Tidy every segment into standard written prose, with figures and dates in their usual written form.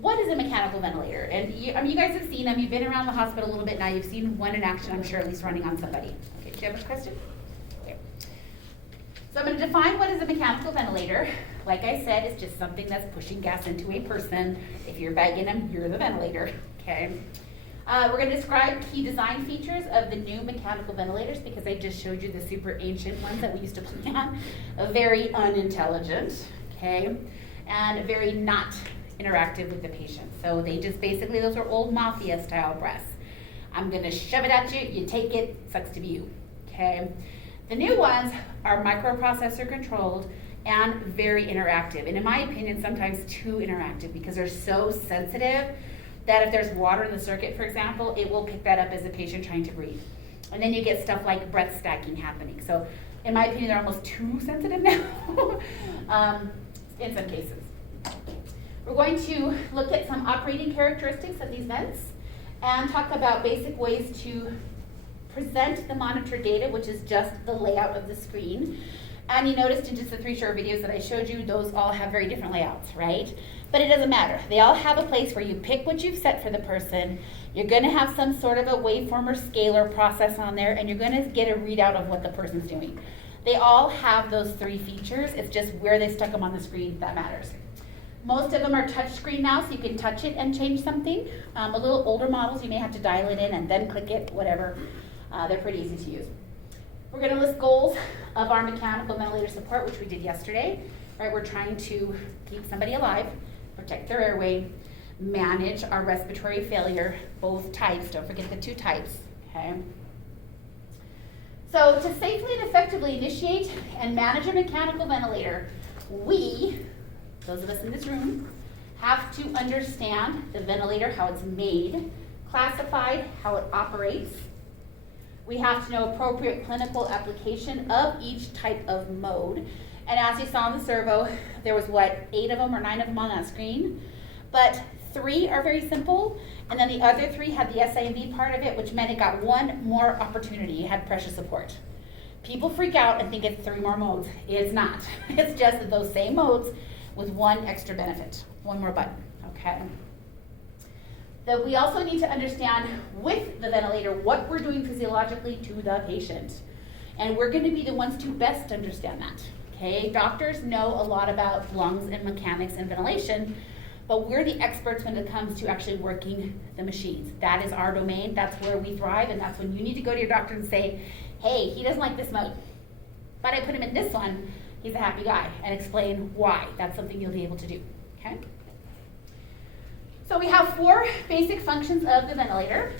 What is a mechanical ventilator? And you guys have seen them. You've been around the hospital a little bit now. You've seen one in action, I'm sure, at least running on somebody. Okay, do you have a question? Okay. So I'm going to define what is a mechanical ventilator. Like I said, it's just something that's pushing gas into a person. If you're bagging them, you're the ventilator. Okay. We're going to describe key design features of the new mechanical ventilators because I just showed you the super ancient ones that we used to play on. Very unintelligent, okay, and very not interactive with the patient. So they just basically, those are old mafia style breaths. I'm going to shove it at you, you take it, sucks to be you, okay. The new ones are microprocessor controlled and very interactive, and in my opinion sometimes too interactive because they're so sensitive that if there's water in the circuit, for example, it will pick that up as a patient trying to breathe. And then you get stuff like breath stacking happening. So in my opinion, they're almost too sensitive now in some cases. We're going to look at some operating characteristics of these vents and talk about basic ways to present the monitor data, which is just the layout of the screen. And you noticed in just the 3 short videos that I showed you, those all have very different layouts, right? But it doesn't matter. They all have a place where you pick what you've set for the person. You're going to have some sort of a waveform or scalar process on there, and you're going to get a readout of what the person's doing. They all have those 3 features. It's just where they stuck them on the screen that matters. Most of them are touch screen now, so you can touch it and change something. A little older models, you may have to dial it in and then click it, whatever. They're pretty easy to use. We're going to list goals of our mechanical ventilator support, which we did yesterday. Right, we're trying to keep somebody alive, protect their airway, manage our respiratory failure, both types. Don't forget the 2 types. Okay. So to safely and effectively initiate and manage a mechanical ventilator, we, those of us in this room, have to understand the ventilator, how it's made, classified, how it operates. We have to know appropriate clinical application of each type of mode. And as you saw in the servo, there was 8 of them or 9 of them on that screen. But 3 are very simple, and then the other 3 had the SIMV part of it, which meant it got 1 more opportunity. It had pressure support. People freak out and think it's 3 more modes. It's not. It's just that those same modes with 1 extra benefit, 1 more button, okay? That we also need to understand with the ventilator what we're doing physiologically to the patient. And we're going to be the ones to best understand that. Okay? Doctors know a lot about lungs and mechanics and ventilation, but we're the experts when it comes to actually working the machines. That is our domain. That's where we thrive, and that's when you need to go to your doctor and say, hey, he doesn't like this mode, but I put him in this one, he's a happy guy, and explain why. That's something you'll be able to do. Okay? So we have 4 basic functions of the ventilator.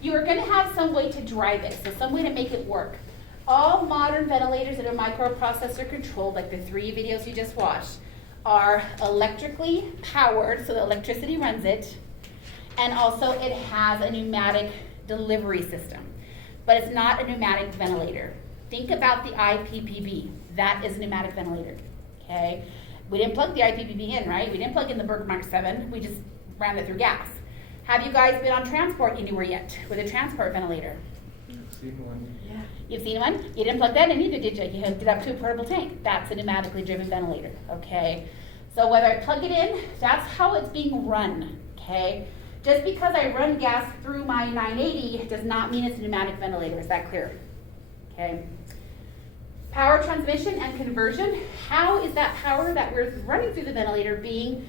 You are going to have some way to drive it, so some way to make it work. All modern ventilators that are microprocessor controlled, like the 3 videos you just watched, are electrically powered, so the electricity runs it, and also it has a pneumatic delivery system. But it's not a pneumatic ventilator. Think about the IPPV. That is a pneumatic ventilator, okay? We didn't plug the IPPV in, right? We didn't plug in the Bergmark 7. We just ran it through gas. Have you guys been on transport anywhere yet with a transport ventilator? I've seen one. Yeah. You've seen one? You didn't plug that in either, did you? You hooked it up to a portable tank. That's a pneumatically driven ventilator, okay? So whether I plug it in, that's how it's being run, okay? Just because I run gas through my 980 does not mean it's a pneumatic ventilator. Is that clear? Okay. Power transmission and conversion. How is that power that we're running through the ventilator being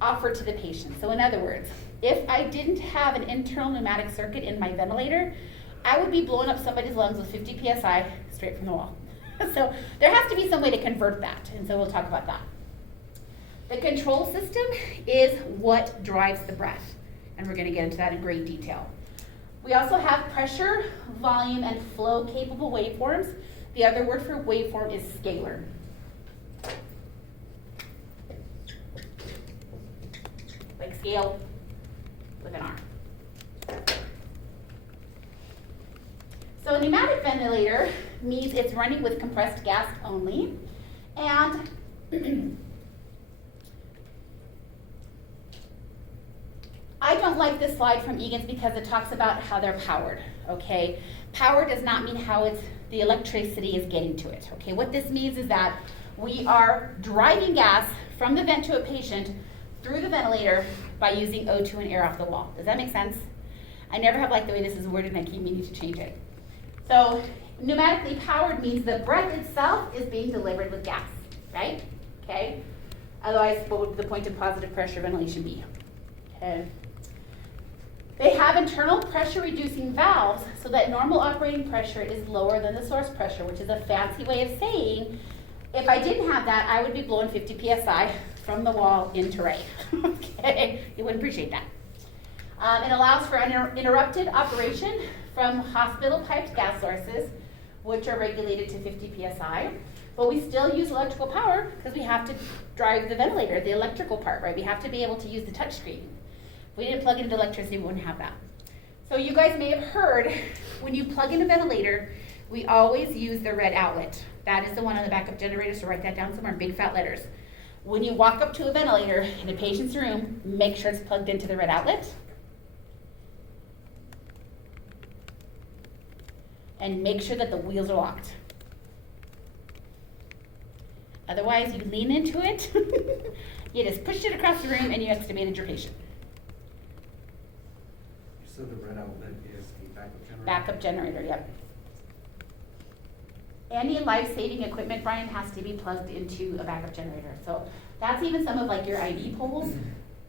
offered to the patient? So in other words, if I didn't have an internal pneumatic circuit in my ventilator, I would be blowing up somebody's lungs with 50 psi straight from the wall. So there has to be some way to convert that, and so we'll talk about that. The control system is what drives the breath, and we're going to get into that in great detail. We also have pressure, volume, and flow capable waveforms. The other word for waveform is scalar. Like scale with an R. So a pneumatic ventilator means it's running with compressed gas only, and I don't like this slide from Egan's because it talks about how they're powered, okay? Power does not mean how the electricity is getting to it, okay? What this means is that we are driving gas from the vent to a patient through the ventilator by using O2 and air off the wall. Does that make sense? I never have liked the way this is worded, and I keep meaning to change it. So pneumatically powered means the breath itself is being delivered with gas, right? Okay. Otherwise, what would the point of positive pressure ventilation be? Okay. They have internal pressure reducing valves so that normal operating pressure is lower than the source pressure, which is a fancy way of saying, if I didn't have that, I would be blowing 50 psi from the wall into Ray. Okay, you wouldn't appreciate that. It allows for uninterrupted operation from hospital piped gas sources, which are regulated to 50 psi. But we still use electrical power because we have to drive the ventilator, the electrical part, right? We have to be able to use the touch screen. If we didn't plug into electricity, we wouldn't have that. So you guys may have heard, when you plug in a ventilator, we always use the red outlet. That is the one on the backup generator, so write that down somewhere in big fat letters. When you walk up to a ventilator in a patient's room, make sure it's plugged into the red outlet. And make sure that the wheels are locked. Otherwise, you lean into it, you just pushed it across the room, and you extubated your patient. So the red outlet is a backup generator? Backup generator, yep. Any life-saving equipment, Brian, has to be plugged into a backup generator. So that's even some of like your IV poles,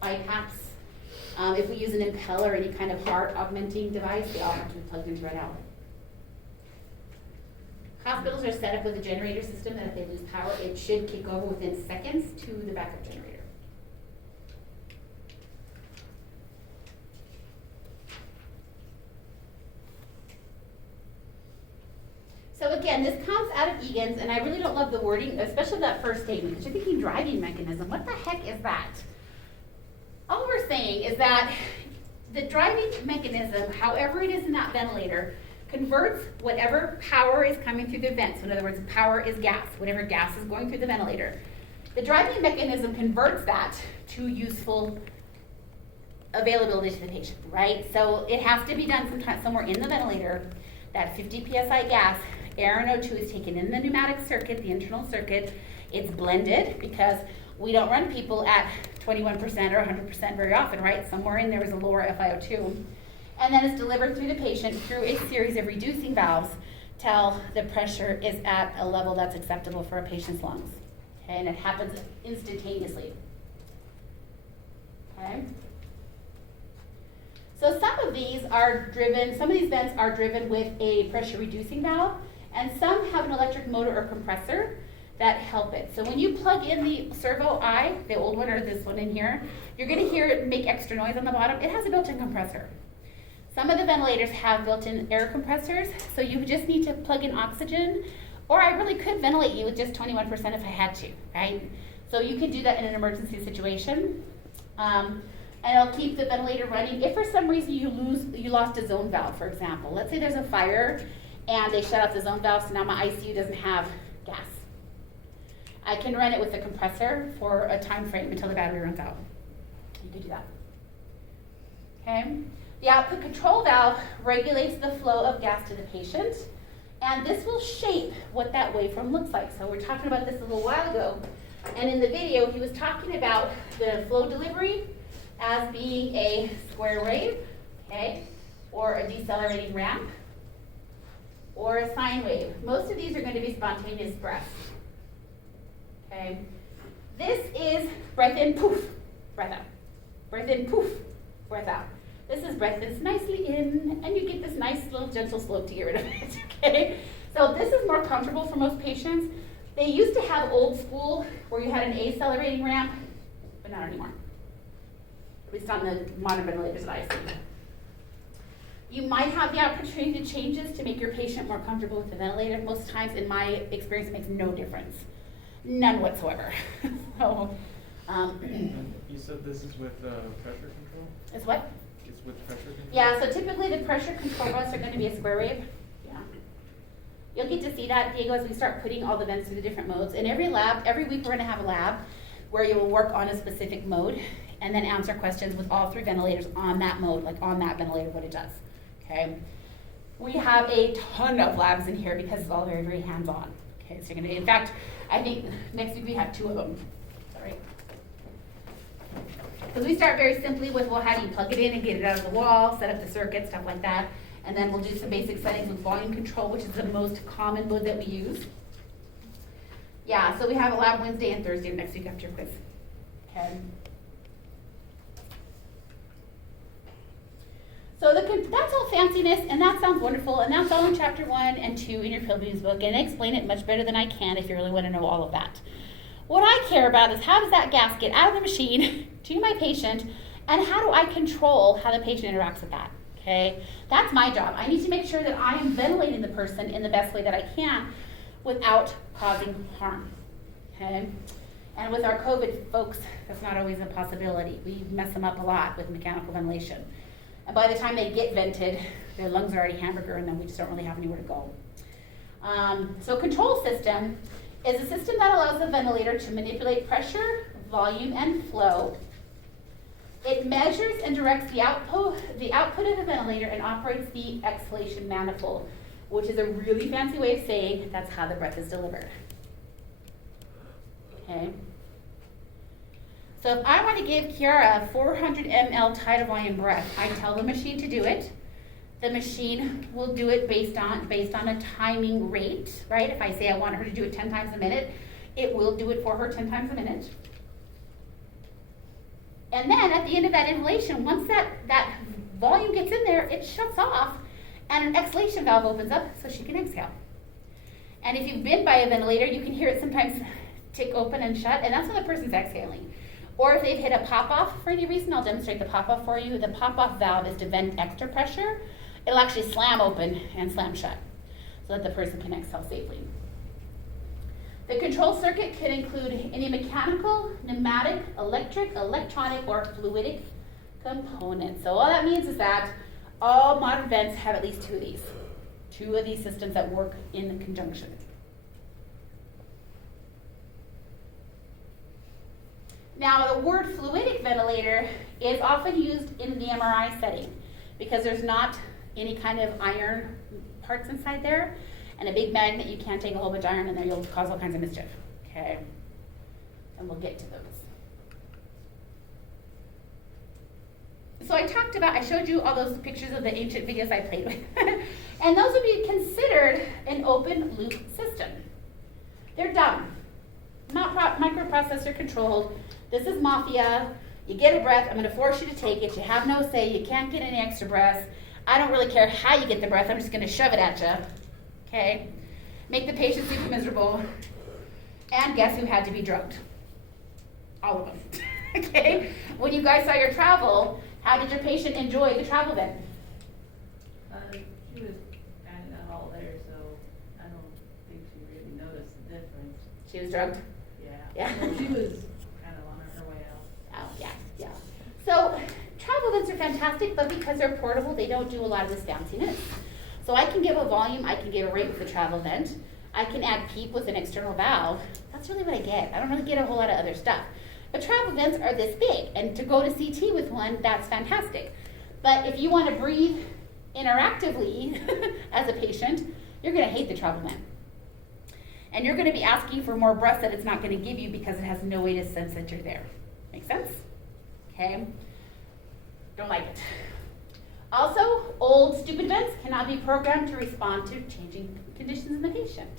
BiPAPs. If we use an impeller or any kind of heart augmenting device, they all have to be plugged into red outlet. Hospitals are set up with a generator system that if they lose power, it should kick over within seconds to the backup generator. So again, this comes out of Egan's, and I really don't love the wording, especially that first statement, because you're thinking driving mechanism. What the heck is that? All we're saying is that the driving mechanism, however it is in that ventilator, converts whatever power is coming through the vent. So in other words, power is gas, whatever gas is going through the ventilator. The driving mechanism converts that to useful availability to the patient, right? So it has to be done somewhere in the ventilator. That 50 psi gas, air and O2 is taken in the pneumatic circuit, the internal circuit. It's blended because we don't run people at 21% or 100% very often, right? Somewhere in there is a lower FiO2. And then it's delivered through the patient through a series of reducing valves till the pressure is at a level that's acceptable for a patient's lungs. Okay, and it happens instantaneously. Okay. So some of these vents are driven with a pressure reducing valve, and some have an electric motor or compressor that help it. So when you plug in the servo I, the old one or this one in here, you're gonna hear it make extra noise on the bottom. It has a built-in compressor. Some of the ventilators have built-in air compressors, so you just need to plug in oxygen, or I really could ventilate you with just 21% if I had to, right? So you can do that in an emergency situation. And it'll keep the ventilator running. If for some reason you lost a zone valve, for example. Let's say there's a fire and they shut off the zone valve, so now my ICU doesn't have gas. I can run it with a compressor for a time frame until the battery runs out. You can do that. Okay. The output control valve regulates the flow of gas to the patient, and this will shape what that waveform looks like. So we're talking about this a little while ago, and in the video he was talking about the flow delivery as being a square wave, okay, or a decelerating ramp, or a sine wave. Most of these are going to be spontaneous breaths. Okay, this is breath in, poof, breath out. Breath in, poof, breath out. This is breath that's nicely in, and you get this nice little gentle slope to get rid of it, okay? So this is more comfortable for most patients. They used to have old school where you had an accelerating ramp, but not anymore. At least on the modern ventilators that I've seen. You might have the opportunity to change this to make your patient more comfortable with the ventilator. Most times, in my experience, it makes no difference. None whatsoever. So, you said this is with pressure control? It's what? It's with pressure control? Yeah, so typically the pressure control bus are going to be a square wave. Yeah. You'll get to see that, Diego, as we start putting all the vents through the different modes. In every lab, every week we're going to have a lab where you will work on a specific mode and then answer questions with all 3 ventilators on that mode, like on that ventilator, what it does. Okay. We have a ton of labs in here because it's all very, very hands-on. Okay, so you're going to, in fact, I think next week we have 2 of them. Is that right? Because we start very simply with, well, how do you plug it in and get it out of the wall, set up the circuit, stuff like that. And then we'll do some basic settings with volume control, which is the most common mode that we use. Yeah, so we have a lab Wednesday and Thursday next week after your quiz. Okay. So that's all fanciness, and that sounds wonderful, and that's all in chapter 1 and 2 in your field news book, and I explain it much better than I can if you really want to know all of that. What I care about is how does that gas get out of the machine to my patient, and how do I control how the patient interacts with that, okay? That's my job. I need to make sure that I am ventilating the person in the best way that I can without causing harm, okay? And with our COVID folks, that's not always a possibility. We mess them up a lot with mechanical ventilation. And by the time they get vented, their lungs are already hamburger, and then we just don't really have anywhere to go. So control system is a system that allows the ventilator to manipulate pressure, volume, and flow. It measures and directs the output of the ventilator and operates the exhalation manifold, which is a really fancy way of saying that's how the breath is delivered. Okay. So if I want to give Kiara a 400 ml tidal volume breath, I tell the machine to do it. The machine will do it based on a timing rate, right? If I say I want her to do it 10 times a minute, it will do it for her 10 times a minute. And then at the end of that inhalation, once that volume gets in there, it shuts off and an exhalation valve opens up so she can exhale. And if you've been by a ventilator, you can hear it sometimes tick open and shut, and that's when the person's exhaling. Or if they've hit a pop-off for any reason, I'll demonstrate the pop-off for you. The pop-off valve is to vent extra pressure. It'll actually slam open and slam shut so that the person can exhale safely. The control circuit can include any mechanical, pneumatic, electric, electronic, or fluidic components. So all that means is that all modern vents have at least two of these systems that work in conjunction. Now, the word fluidic ventilator is often used in the MRI setting because there's not any kind of iron parts inside there, and a big magnet, you can't take a whole bunch of iron in there, you'll cause all kinds of mischief, okay? And we'll get to those. So I showed you all those pictures of the ancient videos I played with, and those would be considered an open loop system. They're dumb, not microprocessor controlled. This is mafia. You get a breath, I'm gonna force you to take it. You have no say, you can't get any extra breaths. I don't really care how you get the breath, I'm just gonna shove it at you, okay? Make the patient super miserable. And guess who had to be drugged? All of them, okay? When you guys saw your travel, how did your patient enjoy the travel then? She was kind of all there, so I don't think she really noticed the difference. She was drugged? Yeah. Yeah. Well, she was kind of on her way out. Oh, yeah. So travel vents are fantastic, but because they're portable, they don't do a lot of this fanciness. So I can give a volume, I can give a rate with the travel vent. I can add PEEP with an external valve. That's really what I get. I don't really get a whole lot of other stuff. But travel vents are this big, and to go to CT with one, that's fantastic. But if you want to breathe interactively as a patient, you're going to hate the travel vent. And you're going to be asking for more breath that it's not going to give you because it has no way to sense that you're there. Make sense? Okay. Don't like it. Also, old stupid vents cannot be programmed to respond to changing conditions in the patient.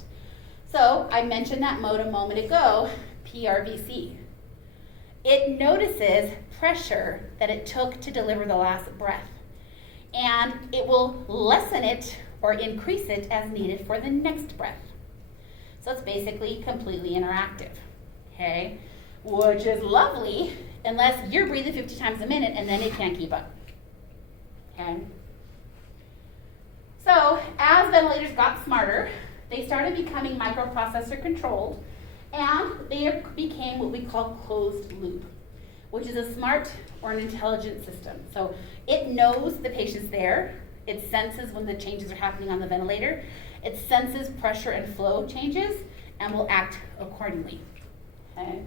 So I mentioned that mode a moment ago, PRVC. It notices pressure that it took to deliver the last breath, and it will lessen it or increase it as needed for the next breath. So it's basically completely interactive, okay? Which is lovely unless you're breathing 50 times a minute and then it can't keep up, okay? So as ventilators got smarter, they started becoming microprocessor controlled, and they became what we call closed loop, which is a smart or an intelligent system. So it knows the patient's there, it senses when the changes are happening on the ventilator, it senses pressure and flow changes, and will act accordingly, okay?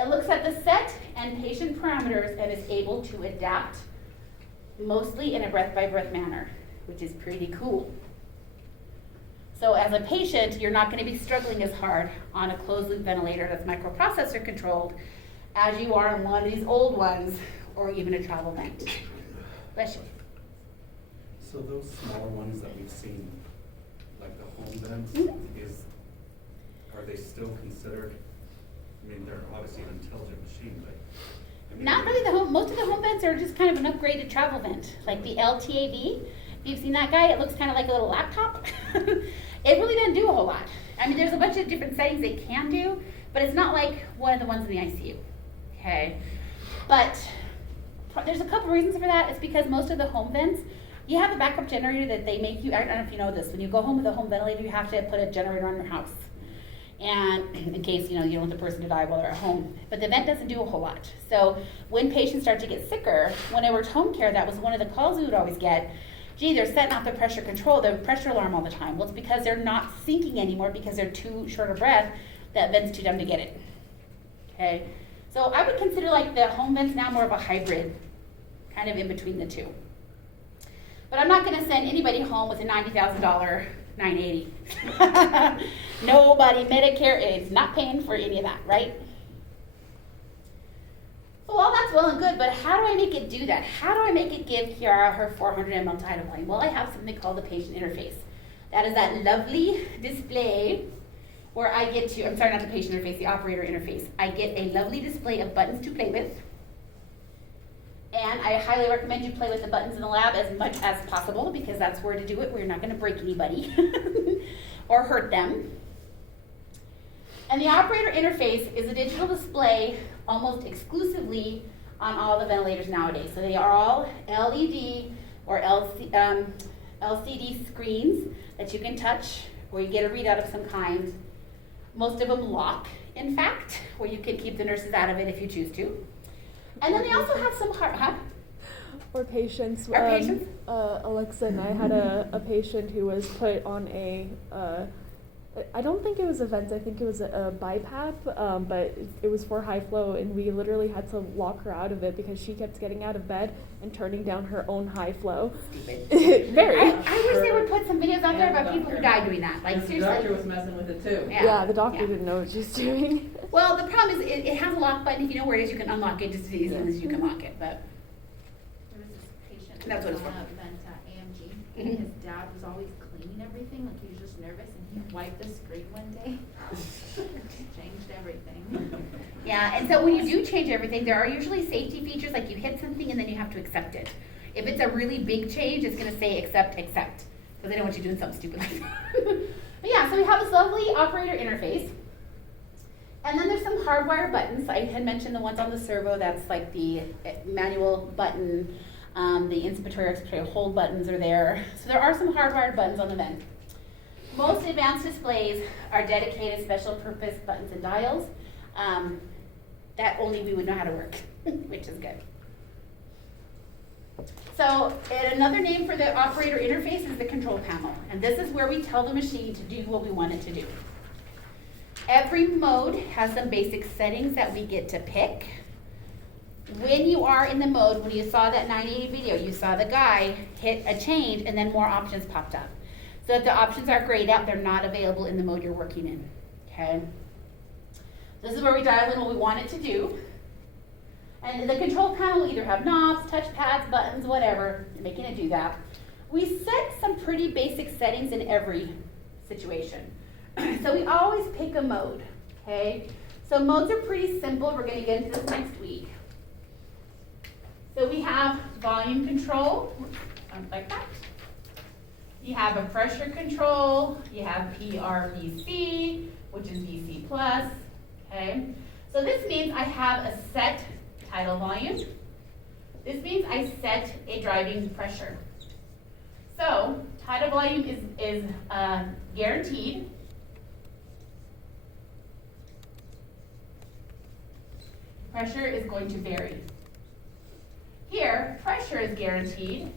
It looks at the set and patient parameters and is able to adapt mostly in a breath-by-breath manner, which is pretty cool. So as a patient, you're not going to be struggling as hard on a closed-loop ventilator that's microprocessor controlled as you are in one of these old ones, or even a travel vent. Bless you. So those smaller ones that we've seen, like the home vents, Mhm. are they still considered, I mean, they're obviously an intelligent machine, but. I mean, Not really most of the home vents are just kind of an upgraded travel vent, like the LTAV. If you've seen that guy, it looks kind of like a little laptop. It really doesn't do a whole lot. I mean, there's a bunch of different settings they can do, but it's not like one of the ones in the ICU, okay? But there's a couple reasons for that. It's because most of the home vents, you have a backup generator that they make you, I don't know if you know this, when you go home with a home ventilator, you have to put a generator on your house. And in case, you don't want the person to die while they're at home. But the vent doesn't do a whole lot. So when patients start to get sicker, when I worked home care, that was one of the calls we would always get. Gee, they're setting off the pressure alarm all the time. Well, it's because they're not sinking anymore because they're too short of breath. That vent's too dumb to get it. Okay? So I would consider like the home vents now more of a hybrid, kind of in between the two. But I'm not going to send anybody home with a $90,000 980. Nobody, Medicare is not paying for any of that, right? So all that's well and good, but how do I make it do that? How do I make it give Kiara her 400 ml tidal volume? Well, I have something called the patient interface. That is that lovely display where I get to, I'm sorry, not the patient interface, the operator interface. I get a lovely display of buttons to play with. And I highly recommend you play with the buttons in the lab as much as possible because that's where to do it. We're not going to break anybody or hurt them. And the operator interface is a digital display almost exclusively on all the ventilators nowadays. So they are all LED or LCD screens that you can touch or you get a readout of some kind. Most of them lock, in fact, where you can keep the nurses out of it if you choose to. And then they also have some Or patients. Or patients? Alexa and I had a patient who was put on I don't think it was a vent, I think it was a BiPAP, but it was for high flow, and we literally had to lock her out of it because she kept getting out of bed and turning down her own high flow. Stupid. Very. I wish they would put some videos out there about people who died doing that. Like, The doctor seriously. was messing with it too. Yeah, the doctor yeah. didn't know what she was doing. Well, the problem is it has a lock button. If you know where it is, you can unlock it just as easily as you can lock it. But There was this patient That's what it's on for. a vent at AMG, Mhm. and his dad was always cleaning everything, like he was just nervous, and he wiped the screen one day. Changed everything. yeah, and so when you do change everything, there are usually safety features like you hit something and then you have to accept it. If it's a really big change, it's going to say accept, because they don't want you doing something stupid like that. But yeah, so we have this lovely operator interface. And then there's some hardwired buttons. I had mentioned the ones on the servo, that's like the manual button, the inspiratory, expiratory hold buttons are there. So there are some hardwired buttons on the vent. Most advanced displays are dedicated special purpose buttons and dials that only we would know how to work, which is good. So another name for the operator interface is the control panel. And this is where we tell the machine to do what we want it to do. Every mode has some basic settings that we get to pick. When you are in the mode, when you saw that 980 video, you saw the guy hit a change and then more options popped up. So if the options are grayed out, they're not available in the mode you're working in, okay? This is where we dial in what we want it to do. And the control panel will either have knobs, touch pads, buttons, whatever, making it do that. We set some pretty basic settings in every situation. So we always pick a mode, okay? So modes are pretty simple. We're gonna get into this next week. So we have volume control, like that. You have a pressure control, you have PRVC, which is VC plus, okay? So this means I have a set tidal volume. This means I set a driving pressure. So tidal volume is guaranteed. Pressure is going to vary. Here, pressure is guaranteed.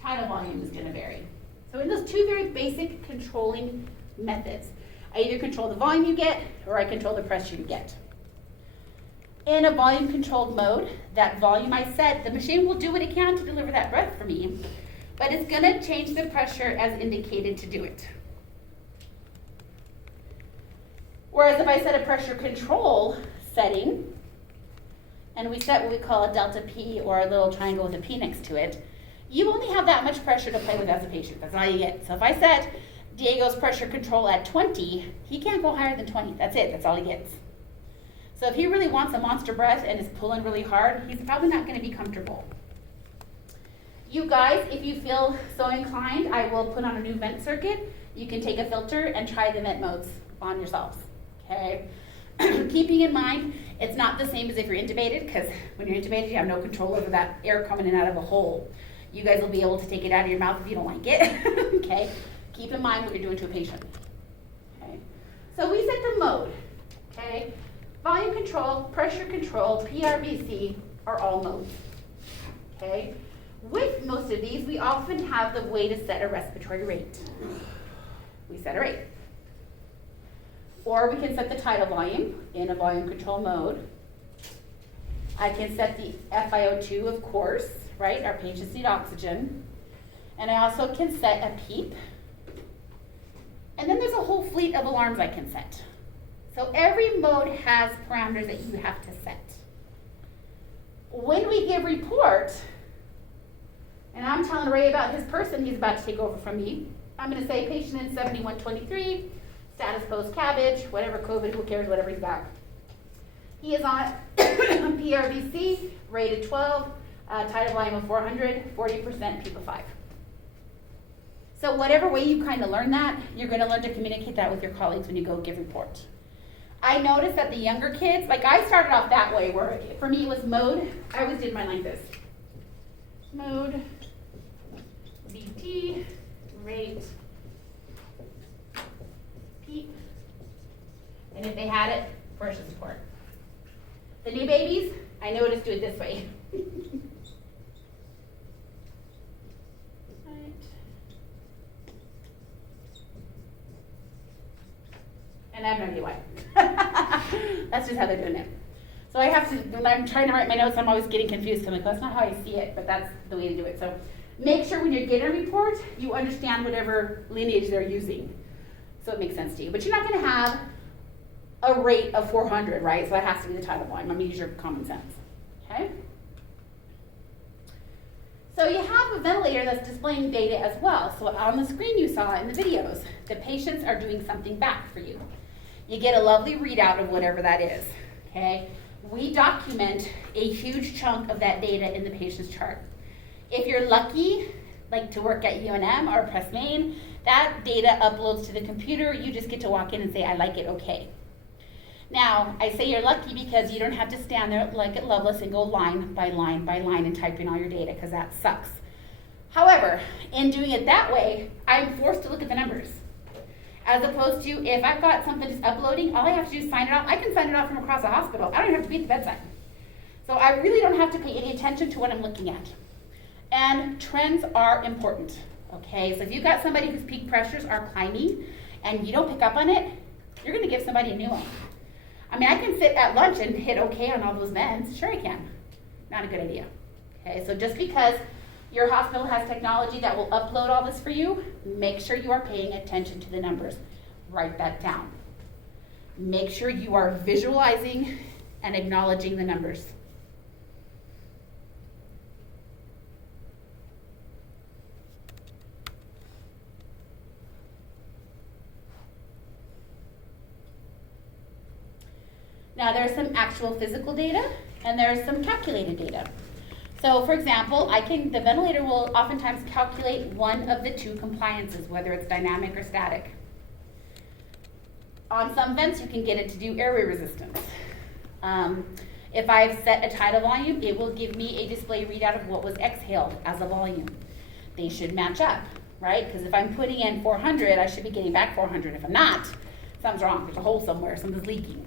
Tidal volume is going to vary. So in those two very basic controlling methods, I either control the volume you get or I control the pressure you get. In a volume controlled mode, that volume I set, the machine will do what it can to deliver that breath for me, but it's going to change the pressure as indicated to do it. Whereas if I set a pressure control setting, and we set what we call a delta P or a little triangle with a P next to it, you only have that much pressure to play with as a patient. That's all you get. So if I set Diego's pressure control at 20, he can't go higher than 20. That's it. That's all he gets. So if he really wants a monster breath and is pulling really hard, he's probably not going to be comfortable. You guys, if you feel so inclined, I will put on a new vent circuit. You can take a filter and try the vent modes on yourselves. Okay? Keeping in mind, it's not the same as if you're intubated, because when you're intubated, you have no control over that air coming in out of a hole. You guys will be able to take it out of your mouth if you don't like it. Okay? Keep in mind what you're doing to a patient. Okay? So we set the mode. Okay? Volume control, pressure control, PRBC are all modes. Okay? With most of these, we often have the way to set a respiratory rate. We set a rate. Or we can set the tidal volume in a volume control mode. I can set the FiO2, of course, right? Our patients need oxygen. And I also can set a PEEP. And then there's a whole fleet of alarms I can set. So every mode has parameters that you have to set. When we give report, and I'm telling Ray about his person he's about to take over from me, I'm going to say patient in 7123, status post cabbage, whatever COVID, who cares, whatever he's got. He is on PRVC, rated 12, tidal volume of 400, 40% PEEP of 5. So whatever way you kind of learn that, you're going to learn to communicate that with your colleagues when you go give report. I noticed that the younger kids, like I started off that way, where for me it was mode. I always did mine like this. Mode, VT, rate, PEEP, and if they had it, pressure support. The new babies, I noticed do it this way. Right. And I have no idea why. That's just how they're doing it. So I have to, when I'm trying to write my notes, I'm always getting confused. I'm like, well, that's not how I see it, but that's the way to do it. So make sure when you're getting a report, you understand whatever lineage they're using. So it makes sense to you. But you're not going to have a rate of 400, right? So that has to be the tidal volume. I'm going to use your common sense. Okay? So you have a ventilator that's displaying data as well. So on the screen you saw in the videos, the patients are doing something back for you. You get a lovely readout of whatever that is. Okay? We document a huge chunk of that data in the patient's chart. If you're lucky, like to work at UNM or Press Main, that data uploads to the computer. You just get to walk in and say, I like it, okay. Now, I say you're lucky because you don't have to stand there like at Loveless and go line by line by line and type in all your data, because that sucks. However, in doing it that way, I'm forced to look at the numbers. As opposed to, if I've got something just uploading, all I have to do is sign it off. I can sign it off from across the hospital. I don't even have to be at the bedside. So I really don't have to pay any attention to what I'm looking at. And trends are important, okay? So if you've got somebody whose peak pressures are climbing and you don't pick up on it, you're gonna give somebody a new one. I mean, I can sit at lunch and hit okay on all those meds. Sure I can. Not a good idea. Okay, so just because your hospital has technology that will upload all this for you, make sure you are paying attention to the numbers. Write that down. Make sure you are visualizing and acknowledging the numbers. Now there's some actual physical data and there's some calculated data. So for example, the ventilator will oftentimes calculate one of the two compliances, whether it's dynamic or static. On some vents, you can get it to do airway resistance. If I've set a tidal volume, it will give me a display readout of what was exhaled as a volume. They should match up, right? Because if I'm putting in 400, I should be getting back 400. If I'm not, something's wrong. There's a hole somewhere, something's leaking.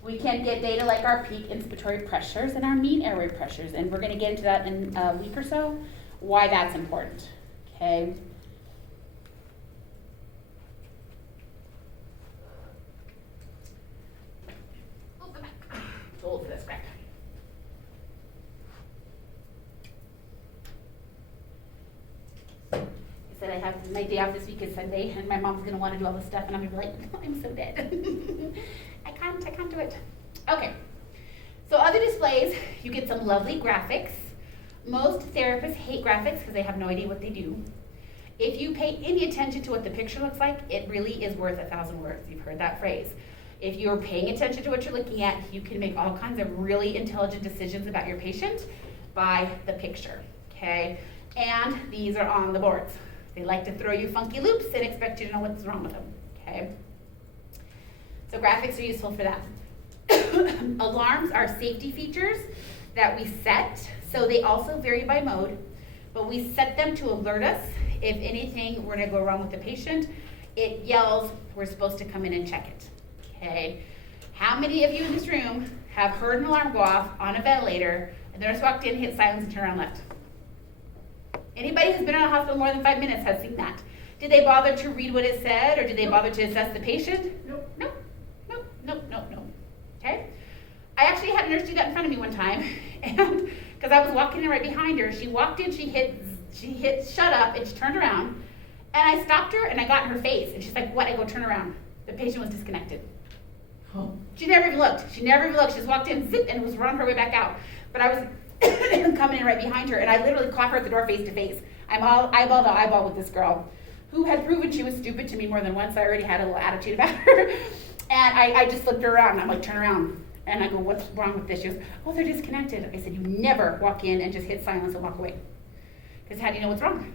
We can get data like our peak inspiratory pressures and our mean airway pressures, and we're going to get into that in a week or so, why that's important, okay? Oh, come back. It's old for this crap. said I have my day off this week is Sunday, and my mom's gonna wanna do all this stuff, and I'm gonna be like, I'm so dead. I can't do it. Okay, so other displays, you get some lovely graphics. Most therapists hate graphics because they have no idea what they do. If you pay any attention to what the picture looks like, it really is worth 1,000 words. You've heard that phrase. If you're paying attention to what you're looking at, you can make all kinds of really intelligent decisions about your patient by the picture, okay? And these are on the boards. They like to throw you funky loops and expect you to know what's wrong with them, okay? So graphics are useful for that. Alarms are safety features that we set, so they also vary by mode, but we set them to alert us if anything were to go wrong with the patient. It yells, we're supposed to come in and check it, okay? How many of you in this room have heard an alarm go off on a ventilator and the nurse walked in, hit silence, and turned around and left? Anybody who's been in a hospital more than 5 minutes has seen that. Did they bother to read what it said, or did they bother to assess the patient? Nope. Okay? I actually had a nurse do that in front of me one time, and because I was walking in right behind her, she walked in, she hit shut up, and she turned around, and I stopped her, and I got in her face, and she's like, what? I go, turn around. The patient was disconnected. Oh. She never even looked. She just walked in, zip, and was on her way back out. But I was coming in right behind her, and I literally caught her at the door face to face. I'm all eyeball to eyeball with this girl, who had proven she was stupid to me more than once. I already had a little attitude about her. And I just flipped her around, and I'm like, turn around. And I go, what's wrong with this? She goes, oh, they're disconnected. I said, you never walk in and just hit silence and walk away. Because how do you know what's wrong?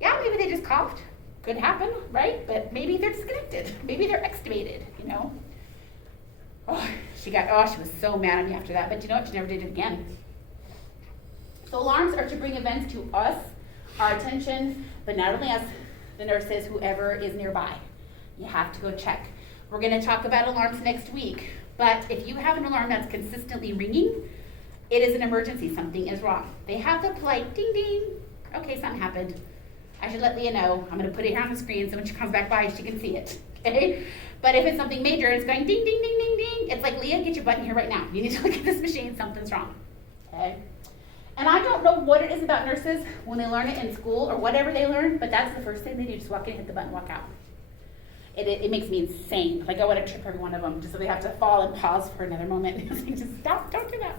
Yeah, maybe they just coughed. Could happen, right? But maybe they're disconnected. Maybe they're extubated, you know? Oh, she was so mad at me after that. But you know what? She never did it again. So alarms are to bring events to us, our attention, but not only us, the nurses, whoever is nearby. You have to go check. We're going to talk about alarms next week, but if you have an alarm that's consistently ringing, it is an emergency. Something is wrong. They have the polite ding ding. Okay, something happened. I should let Leah know. I'm going to put it here on the screen so when she comes back by, she can see it. Okay? But if it's something major and it's going ding ding ding ding ding, it's like, Leah, get your button here right now. You need to look at this machine. Something's wrong. Okay? And I don't know what it is about nurses when they learn it in school or whatever they learn, but that's the first thing they do. Just walk in, hit the button, walk out. It makes me insane. Like I want to trip every one of them just so they have to fall and pause for another moment. Just stop, don't do that.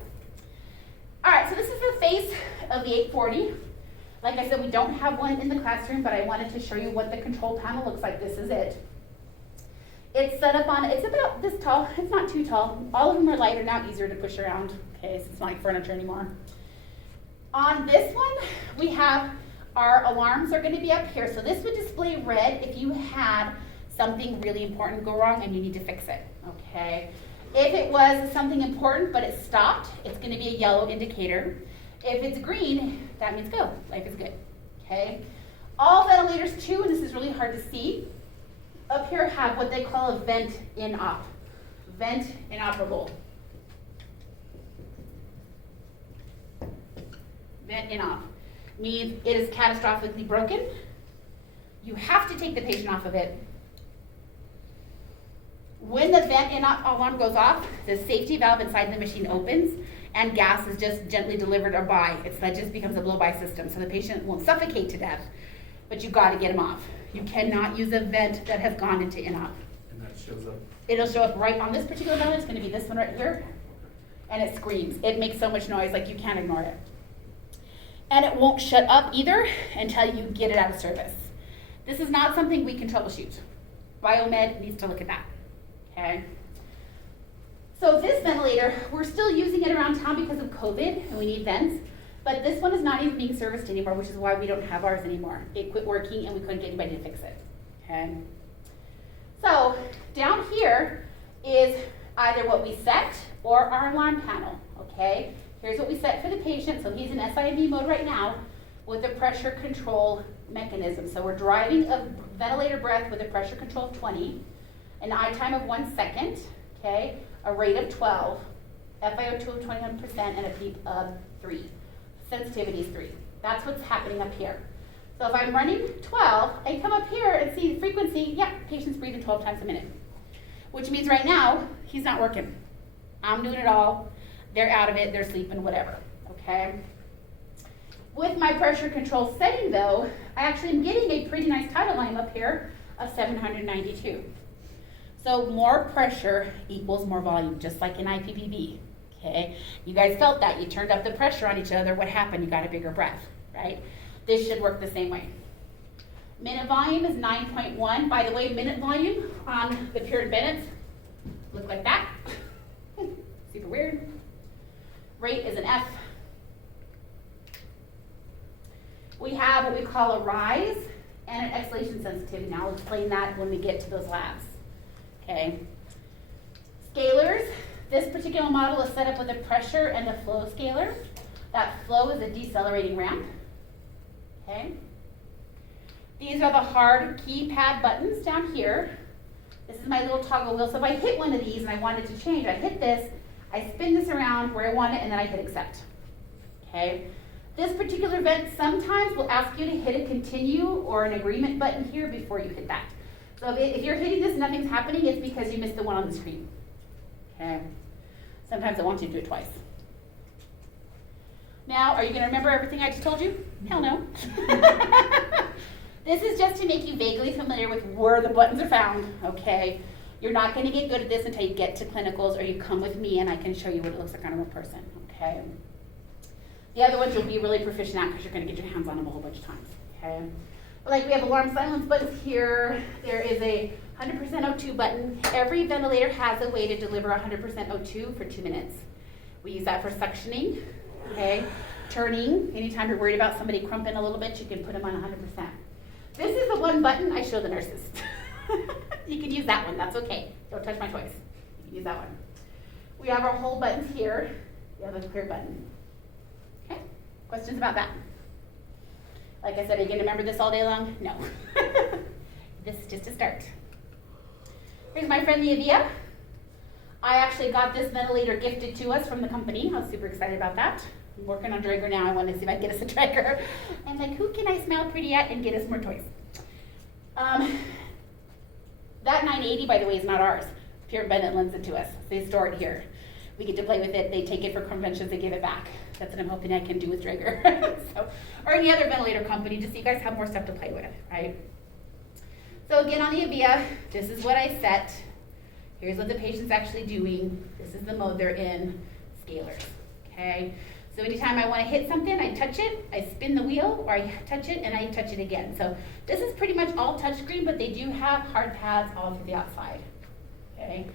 All right, so this is the face of the 840. Like I said, we don't have one in the classroom, but I wanted to show you what the control panel looks like. This is it. It's set up on, it's about this tall. It's not too tall. All of them are lighter now, easier to push around. Okay, so it's not like furniture anymore. On this one, we have our alarms are going to be up here. So this would display red if you had something really important go wrong and you need to fix it, okay? If it was something important but it stopped, it's going to be a yellow indicator. If it's green, that means go, life is good, okay? All ventilators too, and this is really hard to see, up here have what they call a vent in op, vent inoperable. Vent in op means it is catastrophically broken. You have to take the patient off of it. When the vent in op alarm goes off, the safety valve inside the machine opens and gas is just gently delivered or by. That just becomes a blow-by system, so the patient won't suffocate to death, but you got to get them off. You cannot use a vent that has gone into in op. And that shows up. It'll show up right on this particular vent. It's going to be this one right here, and it screams. It makes so much noise, like you can't ignore it. And it won't shut up either until you get it out of service. This is not something we can troubleshoot. Biomed needs to look at that. Okay. So this ventilator, we're still using it around town because of COVID and we need vents, but this one is not even being serviced anymore, which is why we don't have ours anymore. It quit working and we couldn't get anybody to fix it. Okay. So down here is either what we set or our alarm panel. Okay. Here's what we set for the patient. So he's in SIV mode right now with a pressure control mechanism. So we're driving a ventilator breath with a pressure control of 20. An I time of 1 second, okay, a rate of 12, FiO2 of 21%, and a PEEP of 3. Sensitivity is 3. That's what's happening up here. So if I'm running 12, I come up here and see the frequency, yeah, patient's breathing 12 times a minute. Which means right now, he's not working. I'm doing it all. They're out of it, they're sleeping, whatever, okay? With my pressure control setting though, I actually am getting a pretty nice tidal volume up here of 792. So more pressure equals more volume, just like in IPPB, okay? You guys felt that. You turned up the pressure on each other. What happened? You got a bigger breath, right? This should work the same way. Minute volume is 9.1. By the way, minute volume on the Pure Bennett's look like that. Super weird. Rate is an F. We have what we call a rise and an exhalation sensitivity. Now I'll explain that when we get to those labs. Okay. Scalars. This particular model is set up with a pressure and a flow scalar. That flow is a decelerating ramp. Okay. These are the hard keypad buttons down here. This is my little toggle wheel. So if I hit one of these and I wanted to change, I hit this, I spin this around where I want it, and then I hit accept. Okay. This particular vent sometimes will ask you to hit a continue or an agreement button here before you hit that. So if you're hitting this and nothing's happening, it's because you missed the one on the screen. Okay. Sometimes it wants you to do it twice. Now, are you going to remember everything I just told you? Hell no. This is just to make you vaguely familiar with where the buttons are found, okay? You're not going to get good at this until you get to clinicals or you come with me and I can show you what it looks like on a real person, okay? The other ones you'll be really proficient at because you're going to get your hands on them a whole bunch of times, okay? But like we have alarm silence buttons here. There is a 100% O2 button. Every ventilator has a way to deliver 100% O2 for 2 minutes. We use that for suctioning, okay? Turning, anytime you're worried about somebody crumping a little bit, you can put them on 100%. This is the one button I show the nurses. You can use that one, that's okay. Don't touch my toys. You can use that one. We have our whole buttons here. We have a clear button. Okay, questions about that? Like I said, are you gonna remember this all day long? No. This is just a start. Here's my friend the Avia. I actually got this ventilator gifted to us from the company. I was super excited about that. I'm working on Draeger now. I want to see if I can get us a Draeger. I'm like, who can I smell pretty at and get us more toys? That 980, by the way, is not ours. Pure Bennett lends it to us. They store it here. We get to play with it. They take it for conventions. They give it back. That's what I'm hoping I can do with Draeger. So, or any other ventilator company, just so you guys have more stuff to play with, right? So again, on the Avia, this is what I set. Here's what the patient's actually doing. This is the mode they're in. Scalars, okay? So anytime I want to hit something, I touch it, I spin the wheel, or I touch it, and I touch it again. So this is pretty much all touchscreen, but they do have hard pads all through the outside, okay?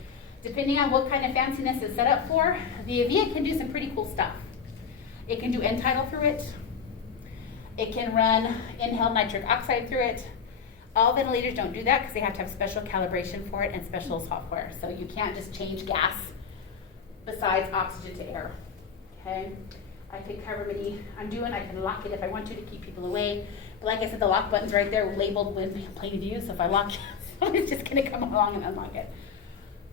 Depending on what kind of fanciness it's set up for, the Avia can do some pretty cool stuff. It can do end-tidal through it. It can run inhaled nitric oxide through it. All ventilators don't do that because they have to have special calibration for it and special software. So you can't just change gas besides oxygen to air, okay? I take however many I'm doing. I can lock it if I want to keep people away. But like I said, the lock button's right there labeled with plain view, so if I lock it, it's just gonna come along and unlock it.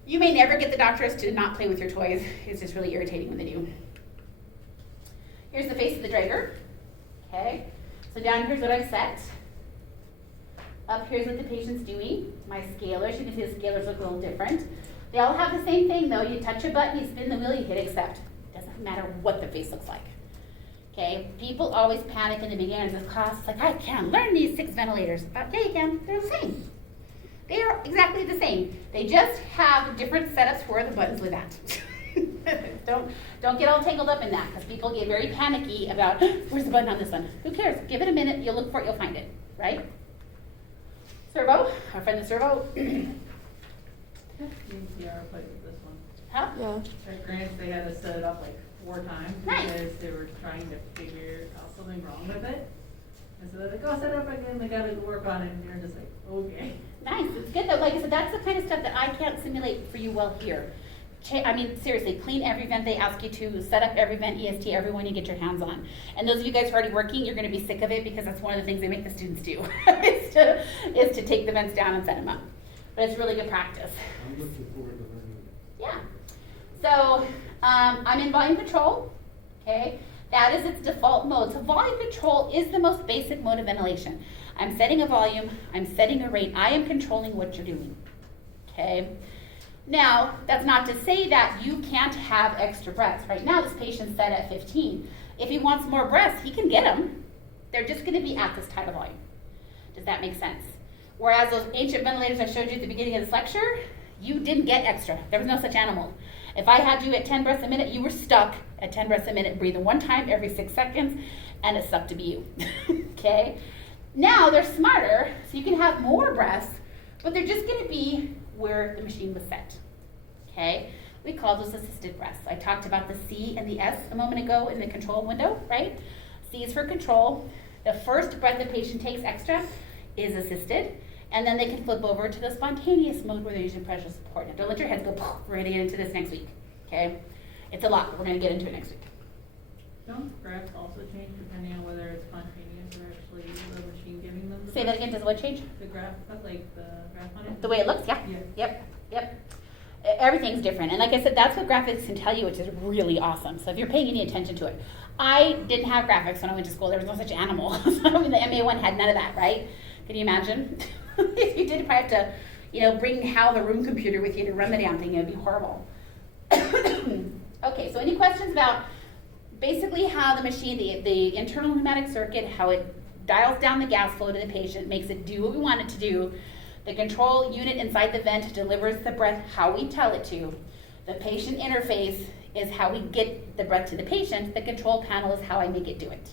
You may never get the doctors to not play with your toys. It's just really irritating when they do. Here's the face of the Draeger, okay? So down here's what I've set. Up here's what the patient's doing. My scalars, you can see the scalars look a little different. They all have the same thing though. You touch a button, you spin the wheel, you hit accept. Doesn't matter what the face looks like. Okay, people always panic in the beginning of this class. It's like, I can't learn these 6 ventilators. Yeah, you can. They're the same. They are exactly the same. They just have different setups where the buttons live at. Don't get all tangled up in that because people get very panicky about where's the button on this one. Who cares? Give it a minute. You'll look for it. You'll find it. Right? Servo. Our friend the servo. CR played with this one. Huh? Yeah. At Grants, they had to set it up like 4 times Nice. because they were trying to figure out something wrong with it. And so they're like, oh, set it up again, they gotta work on it, and you're just like, okay. Nice. It's good though. Like I said, that's the kind of stuff that I can't simulate for you well here. I mean, seriously, clean every vent they ask you to, set up every vent, EST, every one you get your hands on. And those of you guys who are already working, you're going to be sick of it because that's one of the things they make the students do, is to take the vents down and set them up. But it's really good practice. I'm looking forward to learning. Yeah. So I'm in volume control, okay? That is its default mode. So volume control is the most basic mode of ventilation. I'm setting a volume, I'm setting a rate, I am controlling what you're doing, okay? Now, that's not to say that you can't have extra breaths. Right now, this patient's set at 15. If he wants more breaths, he can get them. They're just going to be at this tidal volume, Does that make sense? Whereas those ancient ventilators I showed you at the beginning of this lecture, you didn't get extra. There was no such animal. If I had you at 10 breaths a minute, you were stuck at 10 breaths a minute, breathing one time every 6 seconds, and it sucked to be you. Okay? Now they're smarter, so you can have more breaths, but they're just going to be where the machine was set. Okay? We call those assisted breaths. I talked about the C and the S a moment ago in the control window, right? C is for control. The first breath the patient takes extra is assisted, and then they can flip over to the spontaneous mode where they're using pressure support. Now don't let your heads go, we're going to get into this next week. Okay? It's a lot, but we're going to get into it next week. Don't graphs also change depending on whether it's spontaneous or actually the machine giving them the Say that again, does what change? The graph, like the graph on it? The way it looks, yeah. Yeah. Yep. Everything's different. And like I said, that's what graphics can tell you, which is really awesome. So if you're paying any attention to it. I didn't have graphics when I went to school. There was no such animal. So I mean, the MA1 had none of that, right? Can you imagine? If you did, you probably have to, bring the room computer with you to run the damn thing. It would be horrible. Okay, so any questions about basically how the machine, the internal pneumatic circuit, how it dials down the gas flow to the patient, makes it do what we want it to do. The control unit inside the vent delivers the breath how we tell it to. The patient interface is how we get the breath to the patient. The control panel is how I make it do it.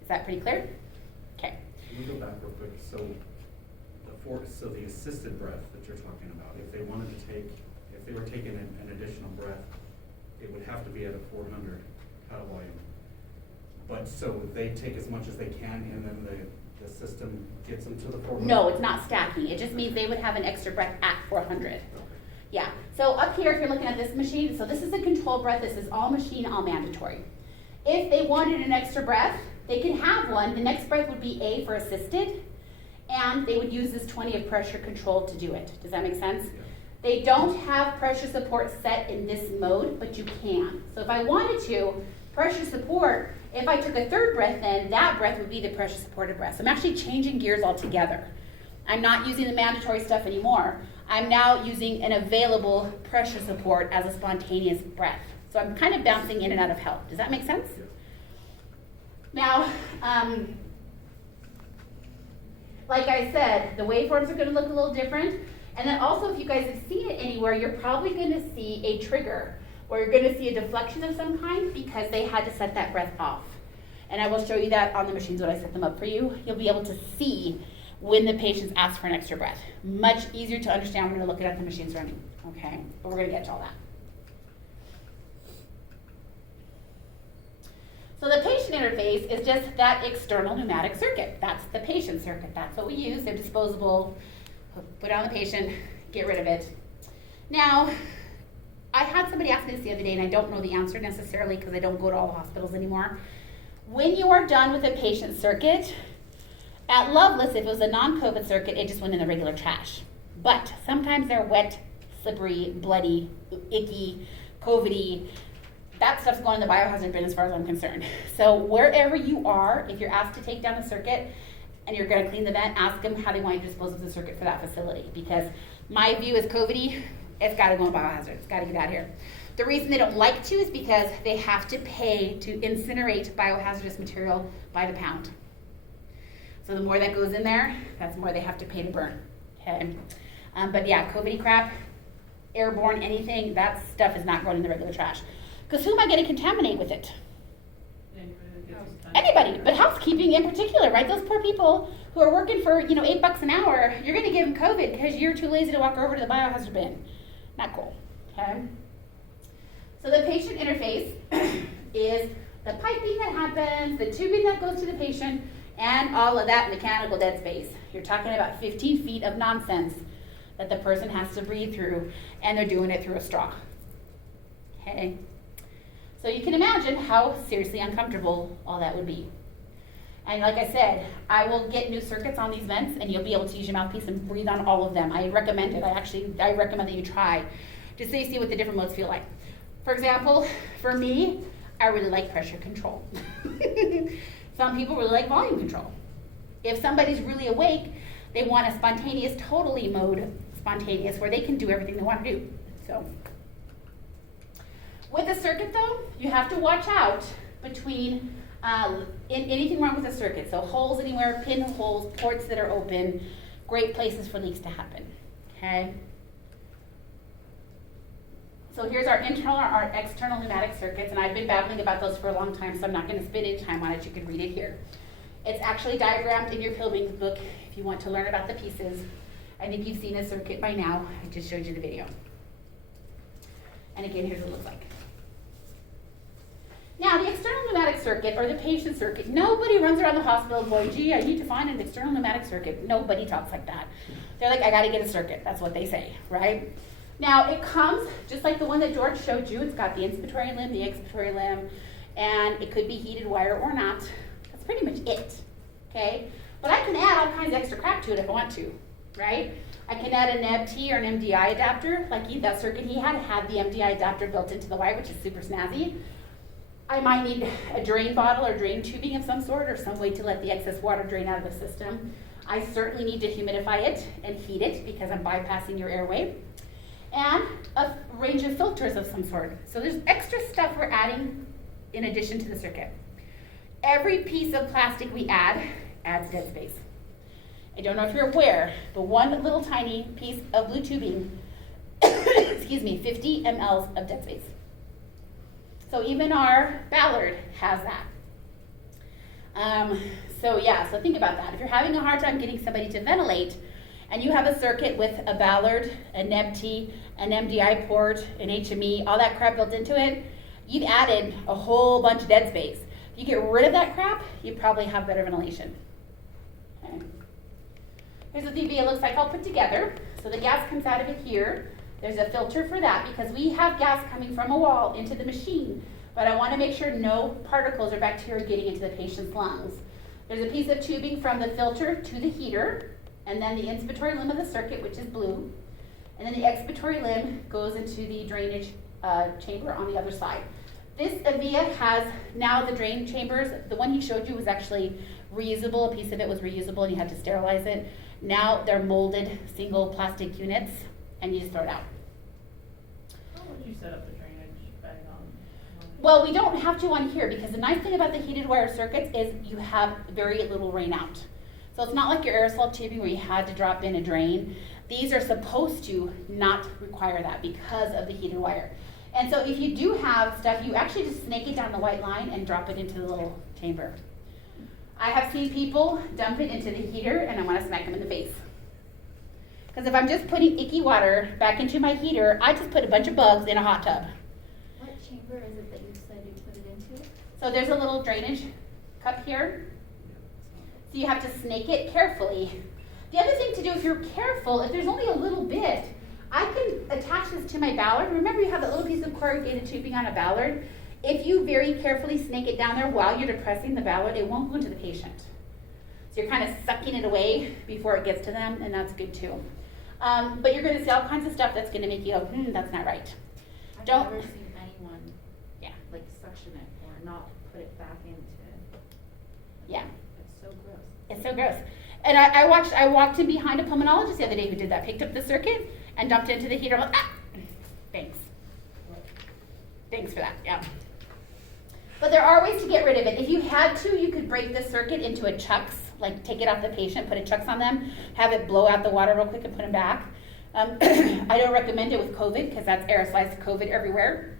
Is that pretty clear? Okay. Can we go back real quick? So the assisted breath that you're talking about, if they were taking an additional breath, it would have to be at a 400 tidal volume. But so they take as much as they can, and then the system gets them to the 400? No, it's not stacking. It just means they would have an extra breath at 400. Yeah. So up here, if you're looking at this machine, so this is a control breath. This is all machine, all mandatory. If they wanted an extra breath, they can have one. The next breath would be A for assisted, and they would use this 20 of pressure control to do it. Does that make sense? Yeah. They don't have pressure support set in this mode, but you can. So if I wanted to, pressure support, if I took a third breath, then that breath would be the pressure supported breath. So I'm actually changing gears altogether. I'm not using the mandatory stuff anymore. I'm now using an available pressure support as a spontaneous breath. So I'm kind of bouncing in and out of help. Does that make sense? Yeah. Now, like I said, the waveforms are going to look a little different. And then also, if you guys have seen it anywhere, you're probably going to see a trigger where you're going to see a deflection of some kind because they had to set that breath off. And I will show you that on the machines when I set them up for you. You'll be able to see when the patients ask for an extra breath. Much easier to understand when you're looking at the machines running, okay? But we're going to get to all that. So the patient interface is just that external pneumatic circuit. That's the patient circuit. That's what we use. They're disposable. Put it on the patient, get rid of it. Now, I had somebody ask me this the other day, and I don't know the answer necessarily because I don't go to all the hospitals anymore. When you are done with a patient circuit, at Loveless, if it was a non-COVID circuit, it just went in the regular trash. But sometimes they're wet, slippery, bloody, icky, COVID-y. That stuff's going in the biohazard bin as far as I'm concerned. So wherever you are, if you're asked to take down a circuit and you're going to clean the vent, ask them how they want you to dispose of the circuit for that facility. Because my view is COVID-y, it's got to go in biohazard. It's got to get out of here. The reason they don't like to is because they have to pay to incinerate biohazardous material by the pound. So the more that goes in there, that's the more they have to pay to burn. Okay. But yeah, COVID crap, airborne, anything, that stuff is not going in the regular trash. Because who am I going to contaminate with it? Anybody, but housekeeping in particular, right? Those poor people who are working for, $8 an hour, you're going to give them COVID because you're too lazy to walk over to the biohazard bin. Not cool, okay? So the patient interface is the piping that happens, the tubing that goes to the patient, and all of that mechanical dead space. You're talking about 15 feet of nonsense that the person has to breathe through, and they're doing it through a straw, okay? So you can imagine how seriously uncomfortable all that would be. And like I said, I will get new circuits on these vents, and you'll be able to use your mouthpiece and breathe on all of them. I recommend it. I recommend that you try, just so you see what the different modes feel like. For example, for me, I really like pressure control. Some people really like volume control. If somebody's really awake, they want a spontaneous, totally mode spontaneous, where they can do everything they want to do. So, with a circuit though, you have to watch out between Anything wrong with the circuit, so holes anywhere, pinholes, ports that are open, great places for leaks to happen, okay? So here's our internal, our external pneumatic circuits, and I've been babbling about those for a long time, so I'm not gonna spend any time on it, you can read it here. It's actually diagrammed in your Pilgrim's book if you want to learn about the pieces. I think you've seen a circuit by now, I just showed you the video. And again, here's what it looks like. Now, the external pneumatic circuit, or the patient circuit, nobody runs around the hospital going, gee, I need to find an external pneumatic circuit. Nobody talks like that. They're like, I gotta get a circuit. That's what they say, right? Now, it comes, just like the one that George showed you, it's got the inspiratory limb, the expiratory limb, and it could be heated wire or not. That's pretty much it, okay? But I can add all kinds of extra crap to it if I want to, right? I can add an MT or an MDI adapter, like that circuit he had the MDI adapter built into the wire, which is super snazzy. I might need a drain bottle or drain tubing of some sort, or some way to let the excess water drain out of the system. I certainly need to humidify it and heat it because I'm bypassing your airway. And a range of filters of some sort. So there's extra stuff we're adding in addition to the circuit. Every piece of plastic we add adds dead space. I don't know if you're aware, but one little tiny piece of blue tubing, excuse me, 50 mLs of dead space. So even our Ballard has that. So think about that. If you're having a hard time getting somebody to ventilate, and you have a circuit with a Ballard, an NEBT, an MDI port, an HME, all that crap built into it, you've added a whole bunch of dead space. If you get rid of that crap, you probably have better ventilation. Okay. Here's what the VA looks like all put together. So the gas comes out of it here. There's a filter for that because we have gas coming from a wall into the machine, but I want to make sure no particles or bacteria are getting into the patient's lungs. There's a piece of tubing from the filter to the heater, and then the inspiratory limb of the circuit, which is blue, and then the expiratory limb goes into the drainage chamber on the other side. This Avia has now the drain chambers. The one he showed you was actually reusable. A piece of it was reusable and you had to sterilize it. Now they're molded single plastic units and you just throw it out. How would you set up the drainage bag on? Well, we don't have to on here because the nice thing about the heated wire circuits is you have very little rain out. So it's not like your aerosol tubing where you had to drop in a drain. These are supposed to not require that because of the heated wire. And so if you do have stuff, you actually just snake it down the white line and drop it into the little chamber. I have seen people dump it into the heater and I want to smack them in the face. Because if I'm just putting icky water back into my heater, I just put a bunch of bugs in a hot tub. What chamber is it that you said you put it into? So there's a little drainage cup here. So you have to snake it carefully. The other thing to do if you're careful, if there's only a little bit, I can attach this to my Ballard. Remember you have that little piece of corrugated tubing on a Ballard? If you very carefully snake it down there while you're depressing the Ballard, it won't go into the patient. So you're kind of sucking it away before it gets to them, and that's good too. But you're going to see all kinds of stuff that's going to make you go, that's not right. I've Don't. never seen anyone like suction it or not put it back into. Yeah. It's so gross. It's so gross. And I walked in behind a pulmonologist the other day who did that. Picked up the circuit and dumped it into the heater. I'm like, thanks. Thanks for that, yeah. But there are ways to get rid of it. If you had to, you could break the circuit into a chucks, like take it off the patient, put a chucks on them, have it blow out the water real quick and put them back. I don't recommend it with COVID because that's aerosolized COVID everywhere.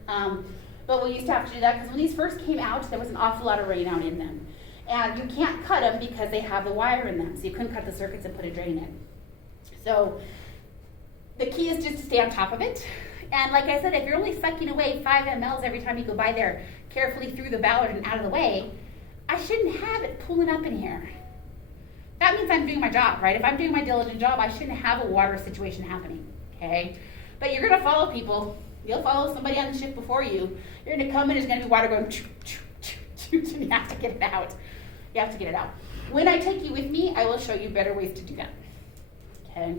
But we used to have to do that because when these first came out, there was an awful lot of rain out in them. And you can't cut them because they have the wire in them. So you couldn't cut the circuits and put a drain in. So the key is just to stay on top of it. And like I said, if you're only sucking away 5 mLs every time you go by there, carefully through the Ballard and out of the way, I shouldn't have it pulling up in here. That means I'm doing my job, right? If I'm doing my diligent job, I shouldn't have a water situation happening, okay? But you're gonna follow people. You'll follow somebody on the shift before you. You're gonna come in, there's gonna be water going, choo, choo, choo, choo, and you have to get it out. You have to get it out. When I take you with me, I will show you better ways to do that, okay?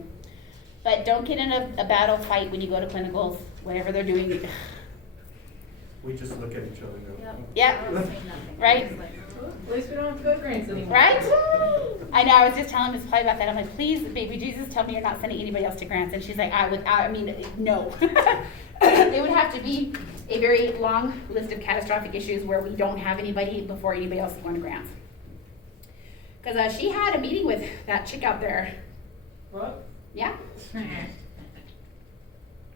But don't get in a battle fight when you go to clinicals, whatever they're doing. We just look at each other and go, Yep. Yep. I don't say nothing. Right? I'm just like, At least we don't have to go to Grants anymore. Right? I know, I was just telling Miss Play about that. I'm like, please, baby Jesus, tell me you're not sending anybody else to Grants. And she's like, no. They would have to be a very long list of catastrophic issues where we don't have anybody before anybody else is going to Grants. Because she had a meeting with that chick out there. What? Yeah.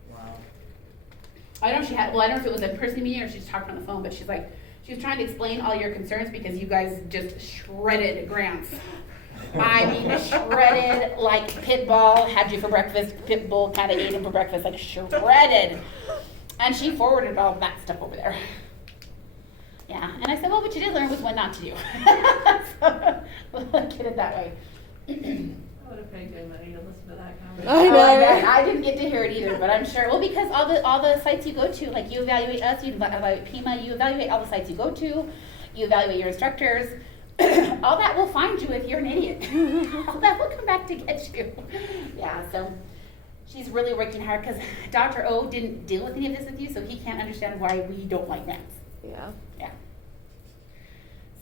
Wow. I don't know if I don't know if it was a person meeting or she's talking on the phone, but she's like, she was trying to explain all your concerns because you guys just shredded Grants. I mean, shredded like Pitbull had you for breakfast. Pitbull kind of ate him for breakfast, like shredded. And she forwarded all of that stuff over there. Yeah, and I said, well, what you did learn was what not to do. So, we'll get it that way. I would have paid good money to listen to that conversation. I know. Oh, man, I didn't get to hear it either, but I'm sure. Well, because all the sites you go to, like you evaluate us, you evaluate PIMA, you evaluate all the sites you go to, you evaluate your instructors. All that will find you if you're an idiot. All that will come back to get you. Yeah, so she's really working hard because Dr. O didn't deal with any of this with you, so he can't understand why we don't like Grants. Yeah. Yeah.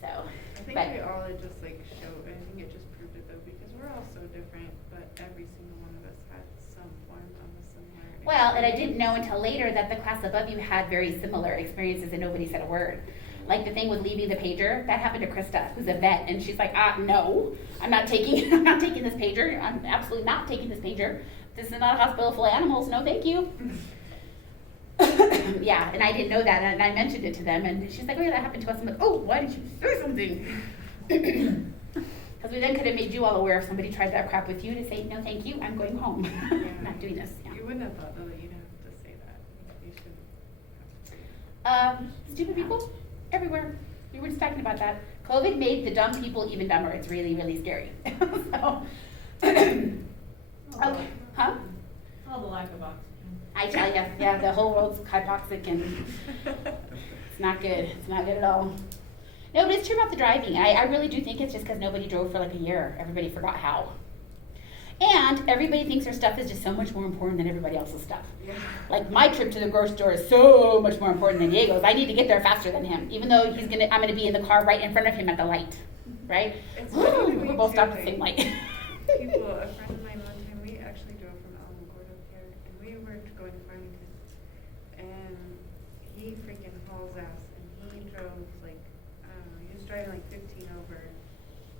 So, I think but, we all just like show, I think it just proved it though, because we're all so different, but every single one of us had some form of a similar well, and I experience. didn't know until later that the class above you had very similar experiences and nobody said a word. Like the thing with leaving the pager, that happened to Krista, who's a vet, and she's like, no, I'm not taking this pager. I'm absolutely not taking this pager. This is not a hospital full of animals. No, thank you. Yeah, and I didn't know that, and I mentioned it to them, and she's like, oh yeah, that happened to us. I'm like, oh, why didn't you say something? Because we then could have made you all aware if somebody tried that crap with you to say, no, thank you, I'm going home. I'm not doing this. Yeah. You wouldn't have thought though that you'd have to say that. You shouldn't have to say that. Stupid people everywhere. We were just talking about that. COVID made the dumb people even dumber. It's really, really scary. So, okay. Huh? All the lack of oxygen. I tell you, yeah, the whole world's hypoxic and it's not good. It's not good at all. No, but it's true about the driving. I really do think it's just because nobody drove for like a year. Everybody forgot how. And everybody thinks their stuff is just so much more important than everybody else's stuff. Yeah. Like my trip to the grocery store is so much more important than Diego's. I need to get there faster than him, even though I'm gonna be in the car right in front of him at the light, right? It's funny to me We'll both too, stop at the like, same light. People, a friend of mine one time, we actually drove from Alamogordo here, and we were going to Farmington, and he freaking hauls ass, and he drove like, I don't know, he was driving like 15 over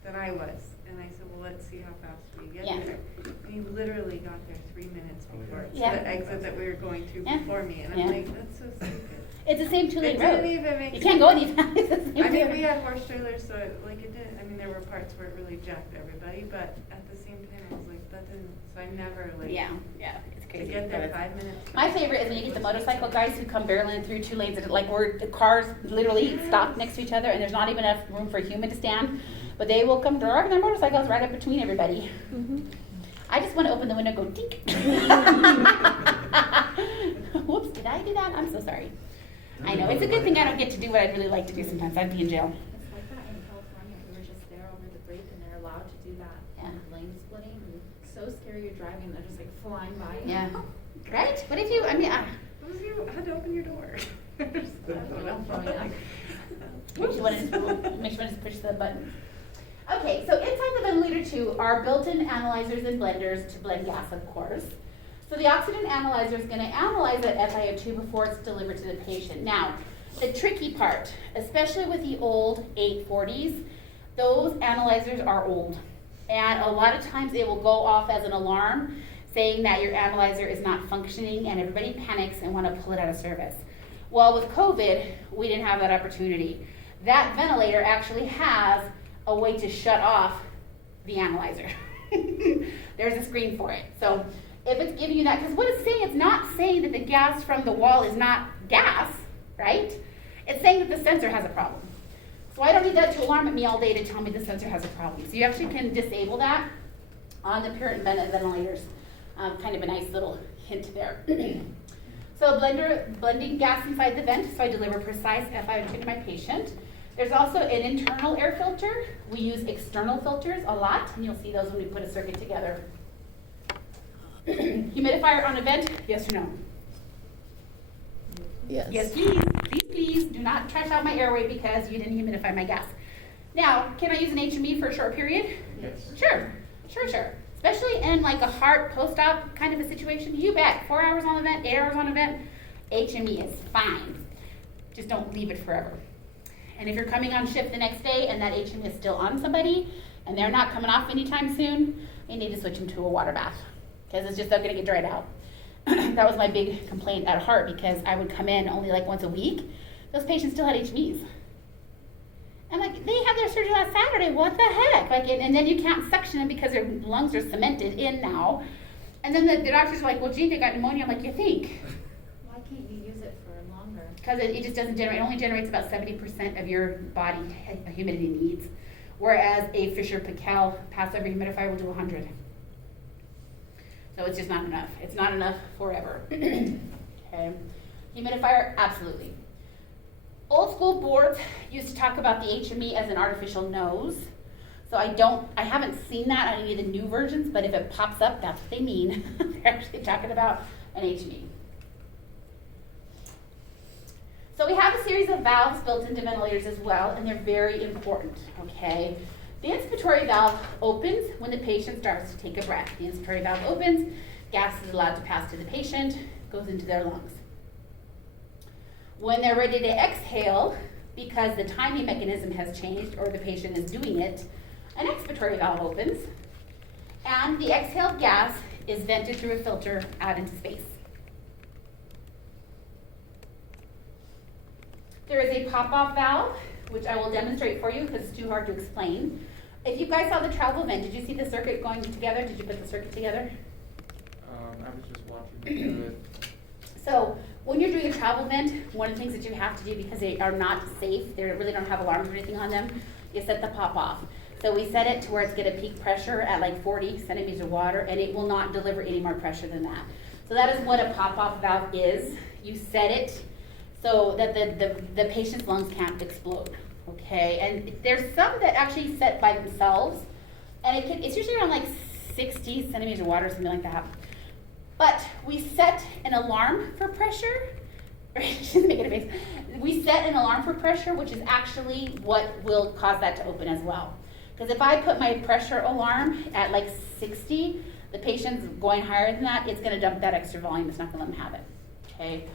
than I was, and I said, well, let's see how fast we get Yeah. there. And he literally got there 3 minutes before Yeah. the exit that we were going to Yeah. before me, and I'm Yeah. like, that's so stupid. It's the same two-lane It road. didn't even make You sense. can't go any faster. It's the same I mean, two-lane. we had horse trailers, so like it didn't, I mean, there were parts where it really jacked everybody, but at the same time, I was like, that didn't, so I never like. Yeah, it's To crazy. get but there it's- 5 minutes. My favorite is when you get the motorcycle guys who come barreling through two lanes, and like where the cars literally stop next to each other, and there's not even enough room for a human to stand, but they will come driving their motorcycles right up between everybody. Mhm. I just want to open the window and go tink. Whoops, did I do that? I'm so sorry. I know, it's a good thing I don't get to do what I'd really like to do sometimes. I'd be in jail. It's like that in California, we were just there over the break and they're allowed to do that, Yeah. lane splitting, and it's so scary, you're driving, they're just like flying by. Yeah. Right? What if you, I mean, What if you had to open your door? I don't know. Make sure one just push the button. Okay, so inside the ventilator too are built-in analyzers and blenders to blend gas, of course. So the oxygen analyzer is going to analyze that FiO2 before it's delivered to the patient. Now, the tricky part, especially with the old 840s, those analyzers are old. And a lot of times it will go off as an alarm saying that your analyzer is not functioning and everybody panics and want to pull it out of service. Well, with COVID, we didn't have that opportunity. That ventilator actually has a way to shut off the analyzer. There's a screen for it. So if it's giving you that, because what it's saying, it's not saying that the gas from the wall is not gas, right? It's saying that the sensor has a problem. So I don't need that to alarm at me all day to tell me the sensor has a problem. So you actually can disable that on the Puritan ventilators. Kind of a nice little hint there. So blending gas inside the vent, so I deliver precise FiO2 to my patient. There's also an internal air filter. We use external filters a lot, and you'll see those when we put a circuit together. Humidifier on a vent, yes or no? Yes. Yes, please. Please, please. Do not trash out my airway because you didn't humidify my gas. Now, can I use an HME for a short period? Yes. Sure. Especially in like a heart post-op kind of a situation, you bet. 4 hours on the vent, 8 hours on a vent, HME is fine. Just don't leave it forever. And if you're coming on shift the next day and that HME is still on somebody and they're not coming off anytime soon, you need to switch them to a water bath because it's just not gonna get dried out. That was my big complaint at heart because I would come in only like once a week. Those patients still had HMEs. I'm like, they had their surgery last Saturday, what the heck? Like, and then you can't suction them because their lungs are cemented in now. And then the doctors are like, well, gee, they got pneumonia. I'm like, you think? Why can't you use it for longer? Because it just doesn't generate, it only generates about 70% of your body humidity needs. Whereas a Fisher-Paykel passive humidifier will do 100. So it's just not enough. It's not enough forever. Okay. Humidifier, absolutely. Old school boards used to talk about the HME as an artificial nose. So I haven't seen that on any of the new versions, but if it pops up, that's what they mean. They're actually talking about an HME. So we have a series of valves built into ventilators as well, and they're very important, okay? The inspiratory valve opens when the patient starts to take a breath. The inspiratory valve opens, gas is allowed to pass to the patient, goes into their lungs. When they're ready to exhale, because the timing mechanism has changed or the patient is doing it, an expiratory valve opens, and the exhaled gas is vented through a filter out into space. There is a pop-off valve, which I will demonstrate for you because it's too hard to explain. If you guys saw the travel vent, did you see the circuit going together? Did you put the circuit together? I was just watching you do it. So when you're doing a travel vent, one of the things that you have to do because they are not safe, they really don't have alarms or anything on them, you set the pop off. So we set it to where it's going to peak pressure at like 40 centimeters of water and it will not deliver any more pressure than that. So that is what a pop-off valve is. You set it so that the patient's lungs can't explode, okay? And there's some that actually set by themselves and it's usually around like 60 centimeters of water, something like that. But we set an alarm for pressure. She's making a face. We set an alarm for pressure, which is actually what will cause that to open as well. Because if I put my pressure alarm at like 60, the patient's going higher than that, it's going to dump that extra volume. It's not going to let them have it. Okay.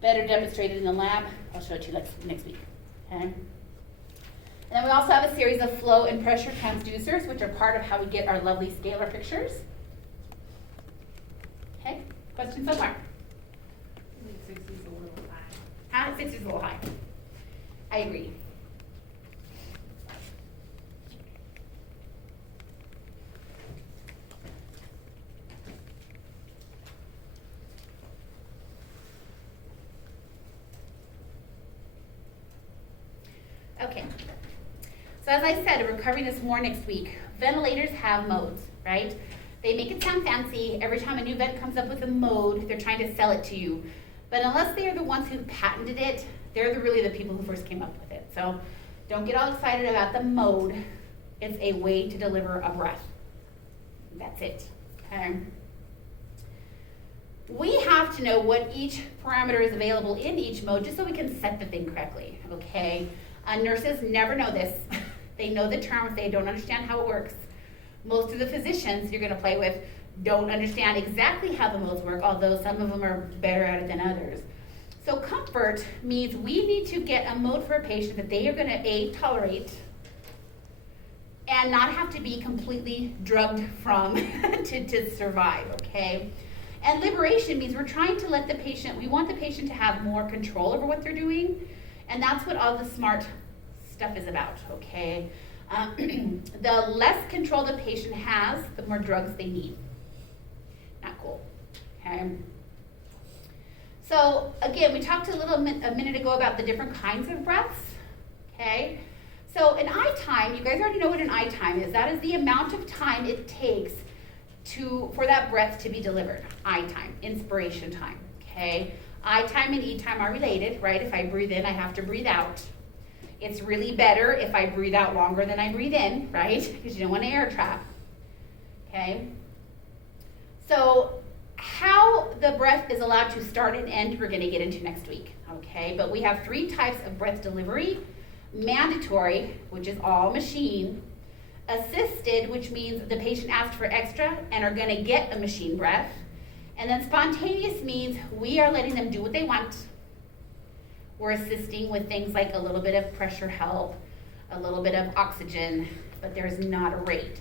Better demonstrated in the lab. I'll show it to you next week. Okay. And then we also have a series of flow and pressure transducers, which are part of how we get our lovely scalar pictures. Okay, questions so far? I think 60 is a little high. 60 is a little high. I agree. Okay, so as I said, we're covering this more next week. Ventilators have modes, right? They make it sound fancy. Every time a new vet comes up with a mode, they're trying to sell it to you. But unless they are the ones who patented it, they're really the people who first came up with it. So don't get all excited about the mode. It's a way to deliver a breath. That's it, okay? We have to know what each parameter is available in each mode just so we can set the thing correctly, okay? Nurses never know this. They know the terms, they don't understand how it works. Most of the physicians you're going to play with don't understand exactly how the modes work, although some of them are better at it than others. So comfort means we need to get a mode for a patient that they are going to, A, tolerate, and not have to be completely drugged from to survive, okay? And liberation means we're trying to let the patient, we want the patient to have more control over what they're doing, and that's what all the SMART stuff is about, okay? The less control the patient has, the more drugs they need. Not cool, okay? So again, we talked a minute ago about the different kinds of breaths, okay? So an I time, you guys already know what an I time is. That is the amount of time it takes for that breath to be delivered. I time, inspiration time, okay? I time and E time are related, right? If I breathe in, I have to breathe out. It's really better if I breathe out longer than I breathe in, right? Because you don't want to air trap, okay? So how the breath is allowed to start and end, we're going to get into next week, okay? But we have 3 types of breath delivery. mandatory, which is all machine, assisted, which means the patient asked for extra and are gonna get a machine breath, and then spontaneous means we are letting them do what they want. We're assisting with things like a little bit of pressure help, a little bit of oxygen, but there's not a rate.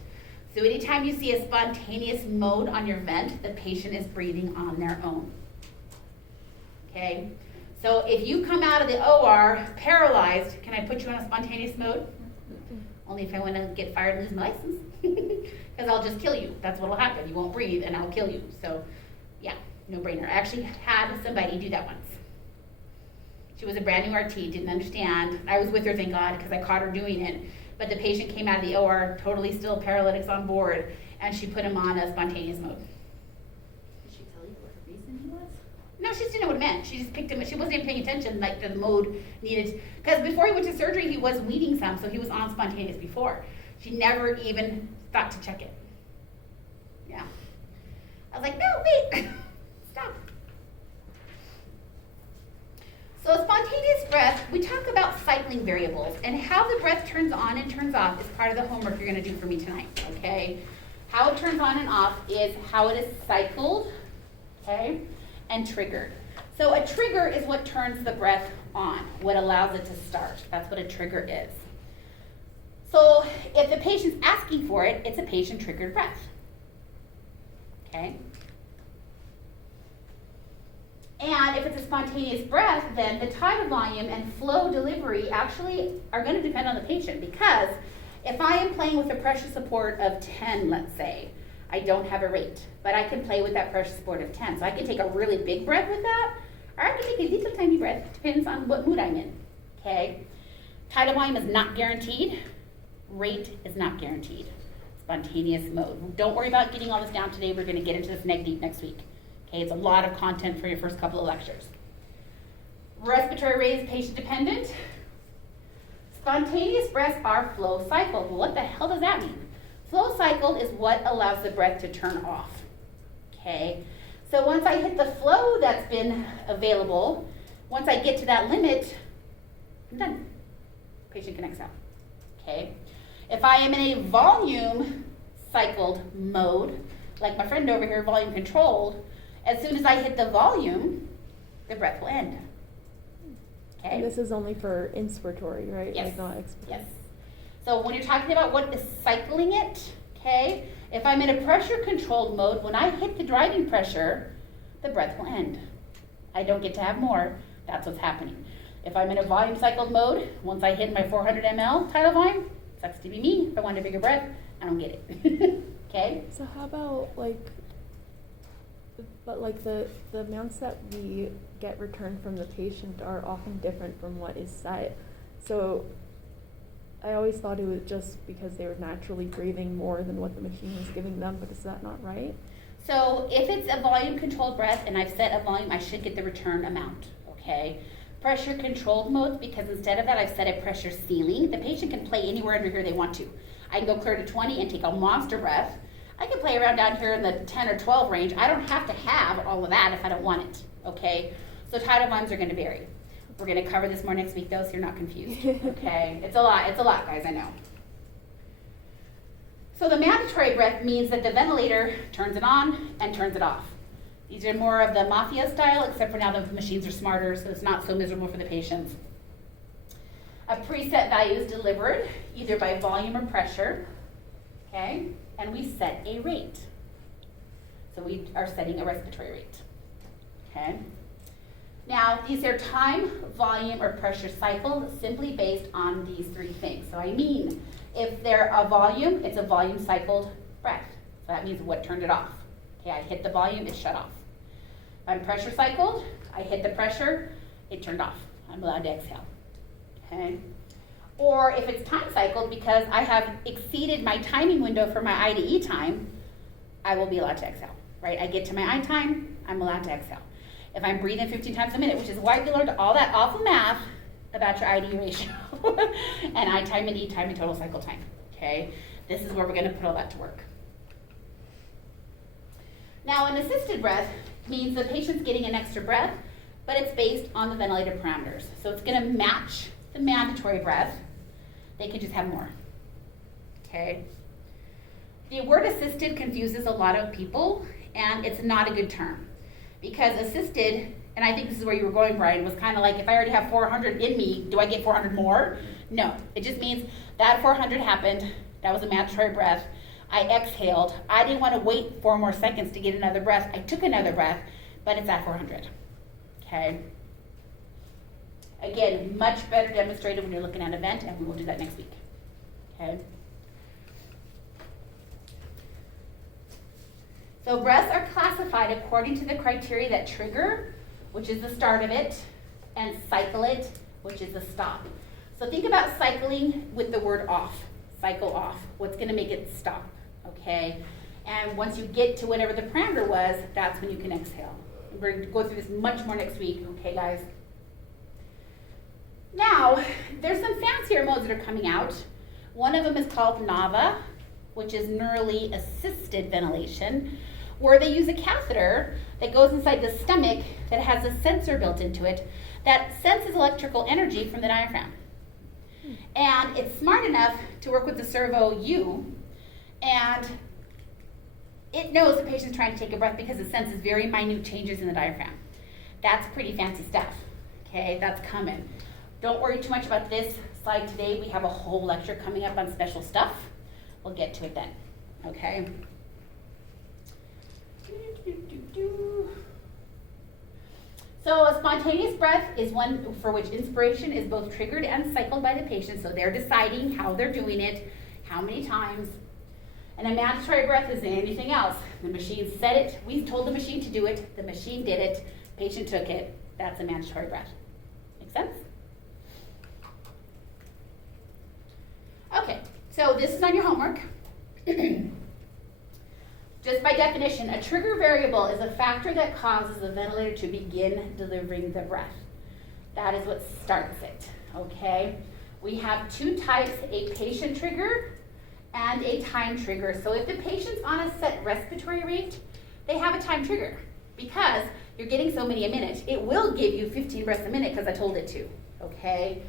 So anytime you see a spontaneous mode on your vent, the patient is breathing on their own. Okay? So if you come out of the OR paralyzed, can I put you on a spontaneous mode? Only if I want to get fired and lose my license. Because I'll just kill you. That's what will happen. You won't breathe and I'll kill you. So yeah, no brainer. I actually had somebody do that once. She was a brand new RT, didn't understand. I was with her, thank God, because I caught her doing it. But the patient came out of the OR, totally still paralytics on board, and she put him on a spontaneous mode. Did she tell you what the reason he was? No, she just didn't know what it meant. She just picked him. She wasn't even paying attention, like the mode needed. Because before he went to surgery, he was weaning some, so he was on spontaneous before. She never even thought to check it. Yeah. I was like, no, wait, stop. So spontaneous breath, we talk about cycling variables, and how the breath turns on and turns off is part of the homework you're gonna do for me tonight, okay? How it turns on and off is how it is cycled, okay, and triggered. So a trigger is what turns the breath on, what allows it to start. That's what a trigger is. So if the patient's asking for it, it's a patient-triggered breath, okay? And if it's a spontaneous breath, then the tidal volume and flow delivery actually are going to depend on the patient, because if I am playing with a pressure support of 10, let's say, I don't have a rate, but I can play with that pressure support of 10. So I can take a really big breath with that, or I can take a little tiny breath, depends on what mood I'm in, okay? Tidal volume is not guaranteed, rate is not guaranteed. Spontaneous mode. Don't worry about getting all this down today, we're going to get into this neck deep next week. Okay, it's a lot of content for your first couple of lectures. Respiratory rate is patient dependent. Spontaneous breaths are flow cycled. Well, what the hell does that mean? Flow cycled is what allows the breath to turn off. Okay, so once I hit the flow that's been available, once I get to that limit, I'm done. Patient can exhale. Okay, if I am in a volume cycled mode, like my friend over here, volume controlled, as soon as I hit the volume, the breath will end. Okay? And this is only for inspiratory, right? Yes. Like not expiratory. Yes. So when you're talking about what is cycling it, okay, if I'm in a pressure controlled mode, when I hit the driving pressure, the breath will end. I don't get to have more. That's what's happening. If I'm in a volume cycled mode, once I hit my 400 ml tidal volume, sucks to be me. If I want a bigger breath, I don't get it. Okay? So how about the amounts that we get returned from the patient are often different from what is set. So I always thought it was just because they were naturally breathing more than what the machine was giving them, but is that not right? So if it's a volume controlled breath and I've set a volume, I should get the return amount, okay? Pressure controlled modes, because instead of that I've set a pressure ceiling. The patient can play anywhere under here they want to. I can go clear to 20 and take a monster breath. I can play around down here in the 10 or 12 range. I don't have to have all of that if I don't want it, okay? So tidal volumes are gonna vary. We're gonna cover this more next week though, so you're not confused, okay? It's a lot, guys, I know. So the mandatory breath means that the ventilator turns it on and turns it off. These are more of the mafia style, except for now the machines are smarter, so it's not so miserable for the patients. A preset value is delivered either by volume or pressure, okay? And we set a rate. So we are setting a respiratory rate, okay? Now, these are time, volume, or pressure cycled simply based on these three things. So I mean, if they're a volume, it's a volume cycled breath. So that means what turned it off. Okay, I hit the volume, it shut off. If I'm pressure cycled, I hit the pressure, it turned off. I'm allowed to exhale, okay? Or if it's time cycled, because I have exceeded my timing window for my I to E time, I will be allowed to exhale, right? I get to my I time, I'm allowed to exhale. If I'm breathing 15 times a minute, which is why we learned all that awful math about your ID ratio and I time and E time and total cycle time, okay? This is where we're gonna put all that to work. Now, an assisted breath means the patient's getting an extra breath, but it's based on the ventilator parameters. So it's gonna match the mandatory breath, they can just have more, okay? The word assisted confuses a lot of people, and it's not a good term. Because assisted, and I think this is where you were going, Brian, was kind of like, if I already have 400 in me, do I get 400 more? No, it just means that 400 happened, that was a mandatory breath. I exhaled, I didn't want to wait 4 more seconds to get another breath. I took another breath, but it's at 400, okay? Again, much better demonstrated when you're looking at an event, and we will do that next week, okay? So breaths are classified according to the criteria that trigger, which is the start of it, and cycle it, which is the stop. So think about cycling with the word off, cycle off. What's gonna make it stop, okay? And once you get to whatever the parameter was, that's when you can exhale. We're gonna go through this much more next week, okay guys? Now, there's some fancier modes that are coming out. One of them is called NAVA, which is neurally assisted ventilation, where they use a catheter that goes inside the stomach that has a sensor built into it that senses electrical energy from the diaphragm. And it's smart enough to work with the servo U, and it knows the patient's trying to take a breath because it senses very minute changes in the diaphragm. That's pretty fancy stuff, okay? That's coming. Don't worry too much about this slide today. We have a whole lecture coming up on special stuff. We'll get to it then, okay? So a spontaneous breath is one for which inspiration is both triggered and cycled by the patient, so they're deciding how they're doing it, how many times. And a mandatory breath is anything else. The machine said it, we told the machine to do it, the machine did it, patient took it, that's a mandatory breath. Make sense? Okay, so this is on your homework. Just by definition, a trigger variable is a factor that causes the ventilator to begin delivering the breath. That is what starts it, okay? We have 2 types, a patient trigger and a time trigger. So if the patient's on a set respiratory rate, they have a time trigger because you're getting so many a minute. It will give you 15 breaths a minute because I told it to, okay?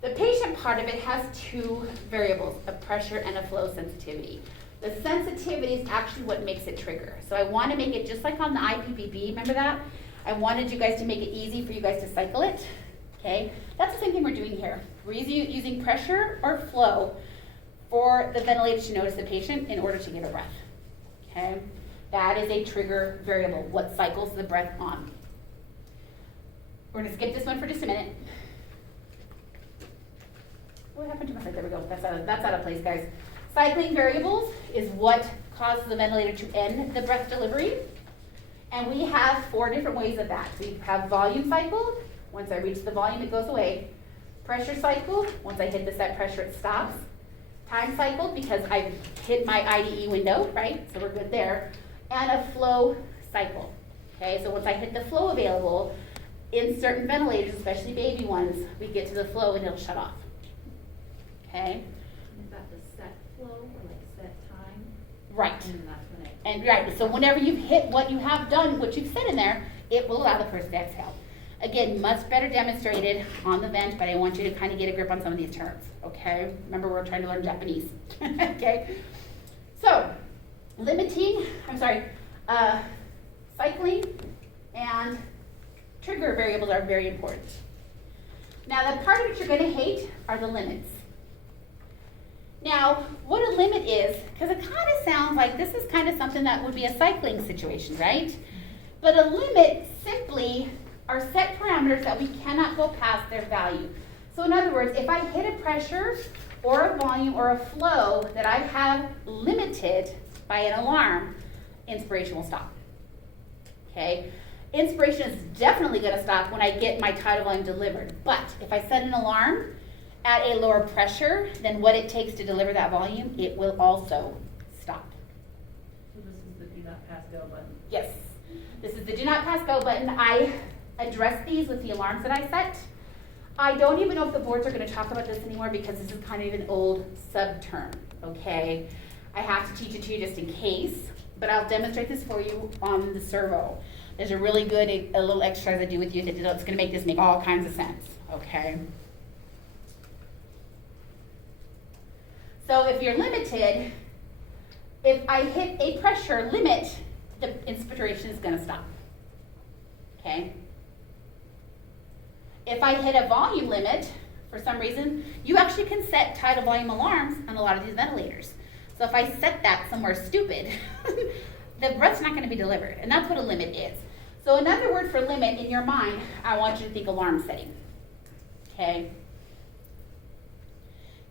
The patient part of it has 2 variables, a pressure and a flow sensitivity. The sensitivity is actually what makes it trigger. So I want to make it just like on the IPPB, remember that? I wanted you guys to make it easy for you guys to cycle it, okay? That's the same thing we're doing here. We're using pressure or flow for the ventilator to notice the patient in order to get a breath, okay? That is a trigger variable, what cycles the breath on. We're going to skip this one for just a minute. What happened to my slide? There we go. That's out of place, guys. Cycling variables is what causes the ventilator to end the breath delivery. And we have 4 different ways of that. We have volume cycle. Once I reach the volume, it goes away. Pressure cycle. Once I hit the set pressure, it stops. Time cycle, because I've hit my IDE window, right? So we're good there. And a flow cycle. Okay, so once I hit the flow available, in certain ventilators, especially baby ones, we get to the flow and it'll shut off. Okay? Is that the set flow or like set time? Right. And that's when it. And right, so whenever you've hit what you have done, what you've said in there, it will allow the person to exhale. Again, much better demonstrated on the vent, but I want you to kind of get a grip on some of these terms, okay? Remember, we're trying to learn Japanese, okay? So, cycling and trigger variables are very important. Now, the part of it you're gonna hate are the limits. Now, what a limit is, because it kind of sounds like this is kind of something that would be a cycling situation, right? But a limit simply are set parameters that we cannot go past their value. So in other words, if I hit a pressure or a volume or a flow that I have limited by an alarm, inspiration will stop, okay? Inspiration is definitely gonna stop when I get my tidal volume delivered. But if I set an alarm at a lower pressure than what it takes to deliver that volume, it will also stop. So this is the do not pass go button. Yes, this is the do not pass go button. I address these with the alarms that I set. I don't even know if the boards are gonna talk about this anymore because this is kind of an old sub-term, okay? I have to teach it to you just in case, but I'll demonstrate this for you on the servo. There's a really good, a little exercise I do with you that's gonna make this make all kinds of sense, okay? So if you're limited, if I hit a pressure limit, the inspiration is gonna stop, okay? If I hit a volume limit, for some reason, you actually can set tidal volume alarms on a lot of these ventilators. So if I set that somewhere stupid, the breath's not gonna be delivered, and that's what a limit is. So another word for limit in your mind, I want you to think alarm setting, okay?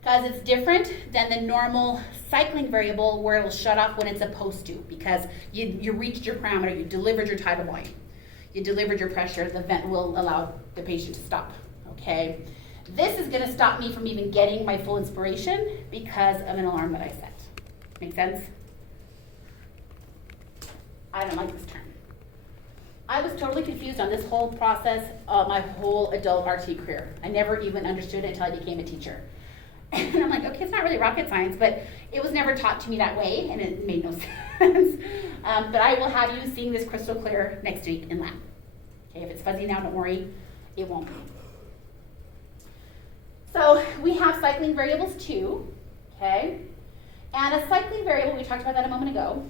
Because it's different than the normal cycling variable where it will shut off when it's supposed to, because you reached your parameter, you delivered your tidal volume, you delivered your pressure, the vent will allow the patient to stop, okay? This is gonna stop me from even getting my full inspiration because of an alarm that I set. Make sense? I don't like this term. I was totally confused on this whole process of my whole adult RT career. I never even understood it until I became a teacher. And I'm like, okay, it's not really rocket science, but it was never taught to me that way, and it made no sense. But I will have you seeing this crystal clear next week in lab. Okay, if it's fuzzy now, don't worry, it won't be. So we have cycling variables too, okay? And a cycling variable, we talked about that a moment ago.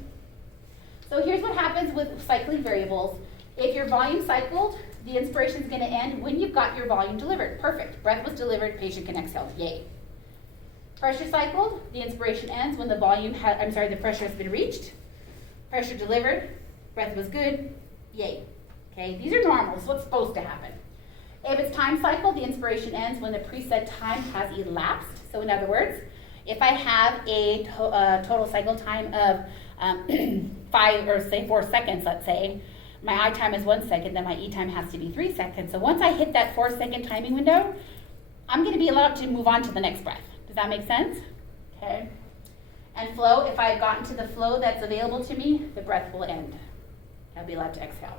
So here's what happens with cycling variables. If your volume cycled, the inspiration is gonna end when you've got your volume delivered. Perfect, breath was delivered, patient can exhale, yay. Pressure cycled, the inspiration ends when the the pressure has been reached. Pressure delivered, breath was good, yay. Okay, these are normal, this is what's supposed to happen. If it's time cycled, the inspiration ends when the preset time has elapsed. So in other words, if I have a total cycle time of 5 or say 4 seconds, let's say, my I time is 1 second, then my E time has to be 3 seconds. So once I hit that 4-second timing window, I'm gonna be allowed to move on to the next breath. Does that make sense? Okay. And flow, if I've gotten to the flow that's available to me, the breath will end. I'll be allowed to exhale.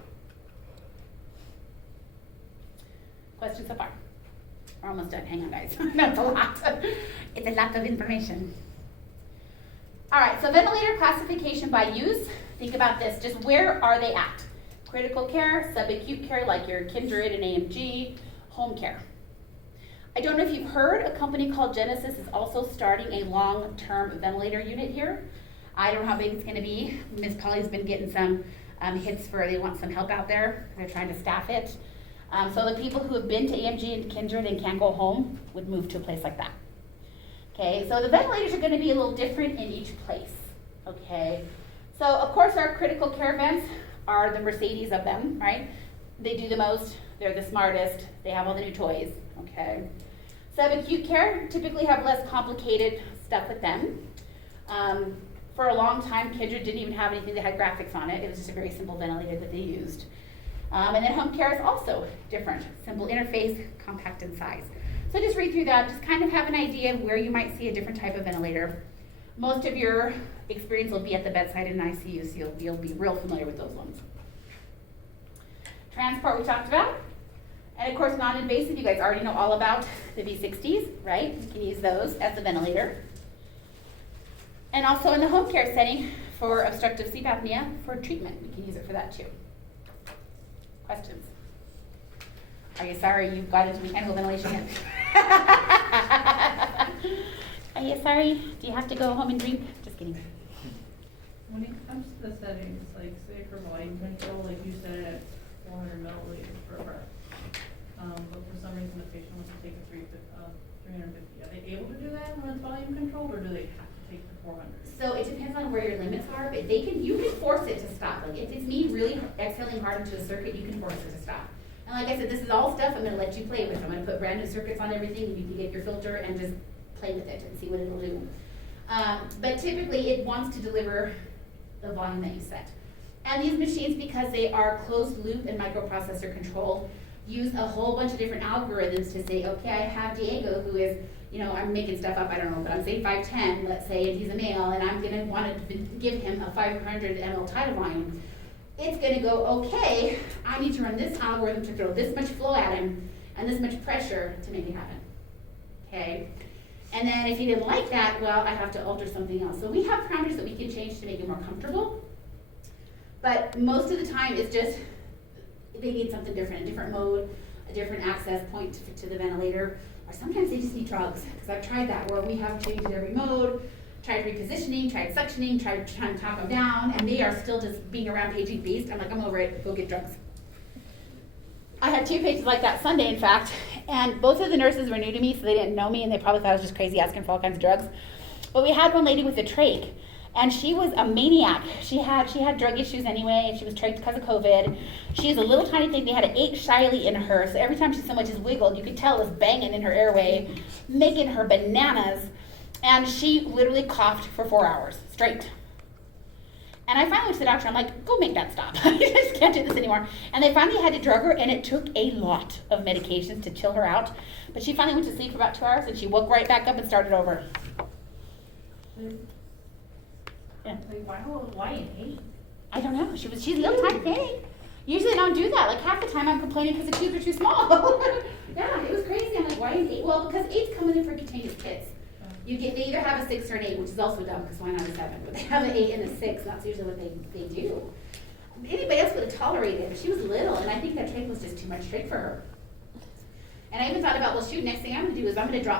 Questions so far? We're almost done. Hang on, guys. That's a lot. It's a lot of information. All right, so ventilator classification by use. Think about this. Just where are they at? Critical care, subacute care like your Kindred and AMG, home care. I don't know if you've heard, a company called Genesis is also starting a long-term ventilator unit here. I don't know how big it's going to be. Ms. Polly's been getting some hits for, they want some help out there. They're trying to staff it. So the people who have been to AMG and Kindred and can't go home would move to a place like that. Okay, so the ventilators are going to be a little different in each place. Okay, so of course our critical care vents are the Mercedes of them, right? They do the most, they're the smartest, they have all the new toys. Okay, subacute care typically have less complicated stuff with them. For a long time, Kindred didn't even have anything that had graphics on it. It was just a very simple ventilator that they used. And then home care is also different. Simple interface, compact in size. So just read through that, just kind of have an idea of where you might see a different type of ventilator. Most of your experience will be at the bedside in ICU, so you'll be real familiar with those ones. Transport we talked about. And of course, non-invasive, you guys already know all about the V60s, right? You can use those as a ventilator. And also in the home care setting for obstructive sleep apnea for treatment, we can use it for that too. Questions? Are you sorry you got into mechanical ventilation yet? Are you sorry? Do you have to go home and drink? Just kidding. When it comes to the settings, like say for volume control, like you said at 400 milliliters per breath. But for some reason the patient wants to take a 350. Are they able to do that when it's volume controlled, or do they have to take the 400? So it depends on where your limits are, but you can force it to stop. Like if it's me really exhaling hard into a circuit, you can force it to stop. And like I said, this is all stuff I'm going to let you play with. I'm going to put brand new circuits on everything, and you can get your filter and just play with it and see what it'll do. But typically, it wants to deliver the volume that you set. And these machines, because they are closed loop and microprocessor controlled, use a whole bunch of different algorithms to say, okay, I have Diego who is, I'm making stuff up, I don't know, but I'm saying 5'10", let's say, and he's a male, and I'm going to want to give him a 500 ml tidal volume. It's going to go, okay, I need to run this algorithm to throw this much flow at him and this much pressure to make it happen. Okay? And then if he didn't like that, well, I have to alter something else. So we have parameters that we can change to make it more comfortable. But most of the time, it's just they need something different, a different mode, a different access point to the ventilator. or sometimes they just need drugs, because I've tried that, where we have changed every mode, tried repositioning, tried suctioning, tried trying to talk them down, and they are still just being a rampaging beast. I'm like, I'm over it, go get drugs. I had 2 patients like that Sunday, in fact, and both of the nurses were new to me, so they didn't know me, and they probably thought I was just crazy asking for all kinds of drugs. But we had one lady with a trach, and she was a maniac. She had drug issues anyway, and she was trached because of COVID. She's a little tiny thing. They had an ache shyly in her, so every time she so much as wiggled, you could tell it was banging in her airway, making her bananas. And she literally coughed for 4 hours straight. And I finally went to the doctor. I'm like, go make that stop. I just can't do this anymore. And they finally had to drug her, and it took a lot of medications to chill her out. But she finally went to sleep for about 2 hours, and she woke right back up and started over. Yeah. Like, why an 8? I don't know. She's a little tiny thing. Usually I don't do that. Like half the time I'm complaining because the tubes are too small. Yeah, it was crazy. I'm like, why an 8? Well, because 8's coming in for cutaneous pits. They either have a 6 or an 8, which is also dumb because why not a 7? But they have an 8 and a 6, and that's usually what they do. Anybody else would have tolerated it, but she was little, and I think that trach was just too much trach for her. And I even thought about, well, shoot, next thing I'm going to do is I'm going to drop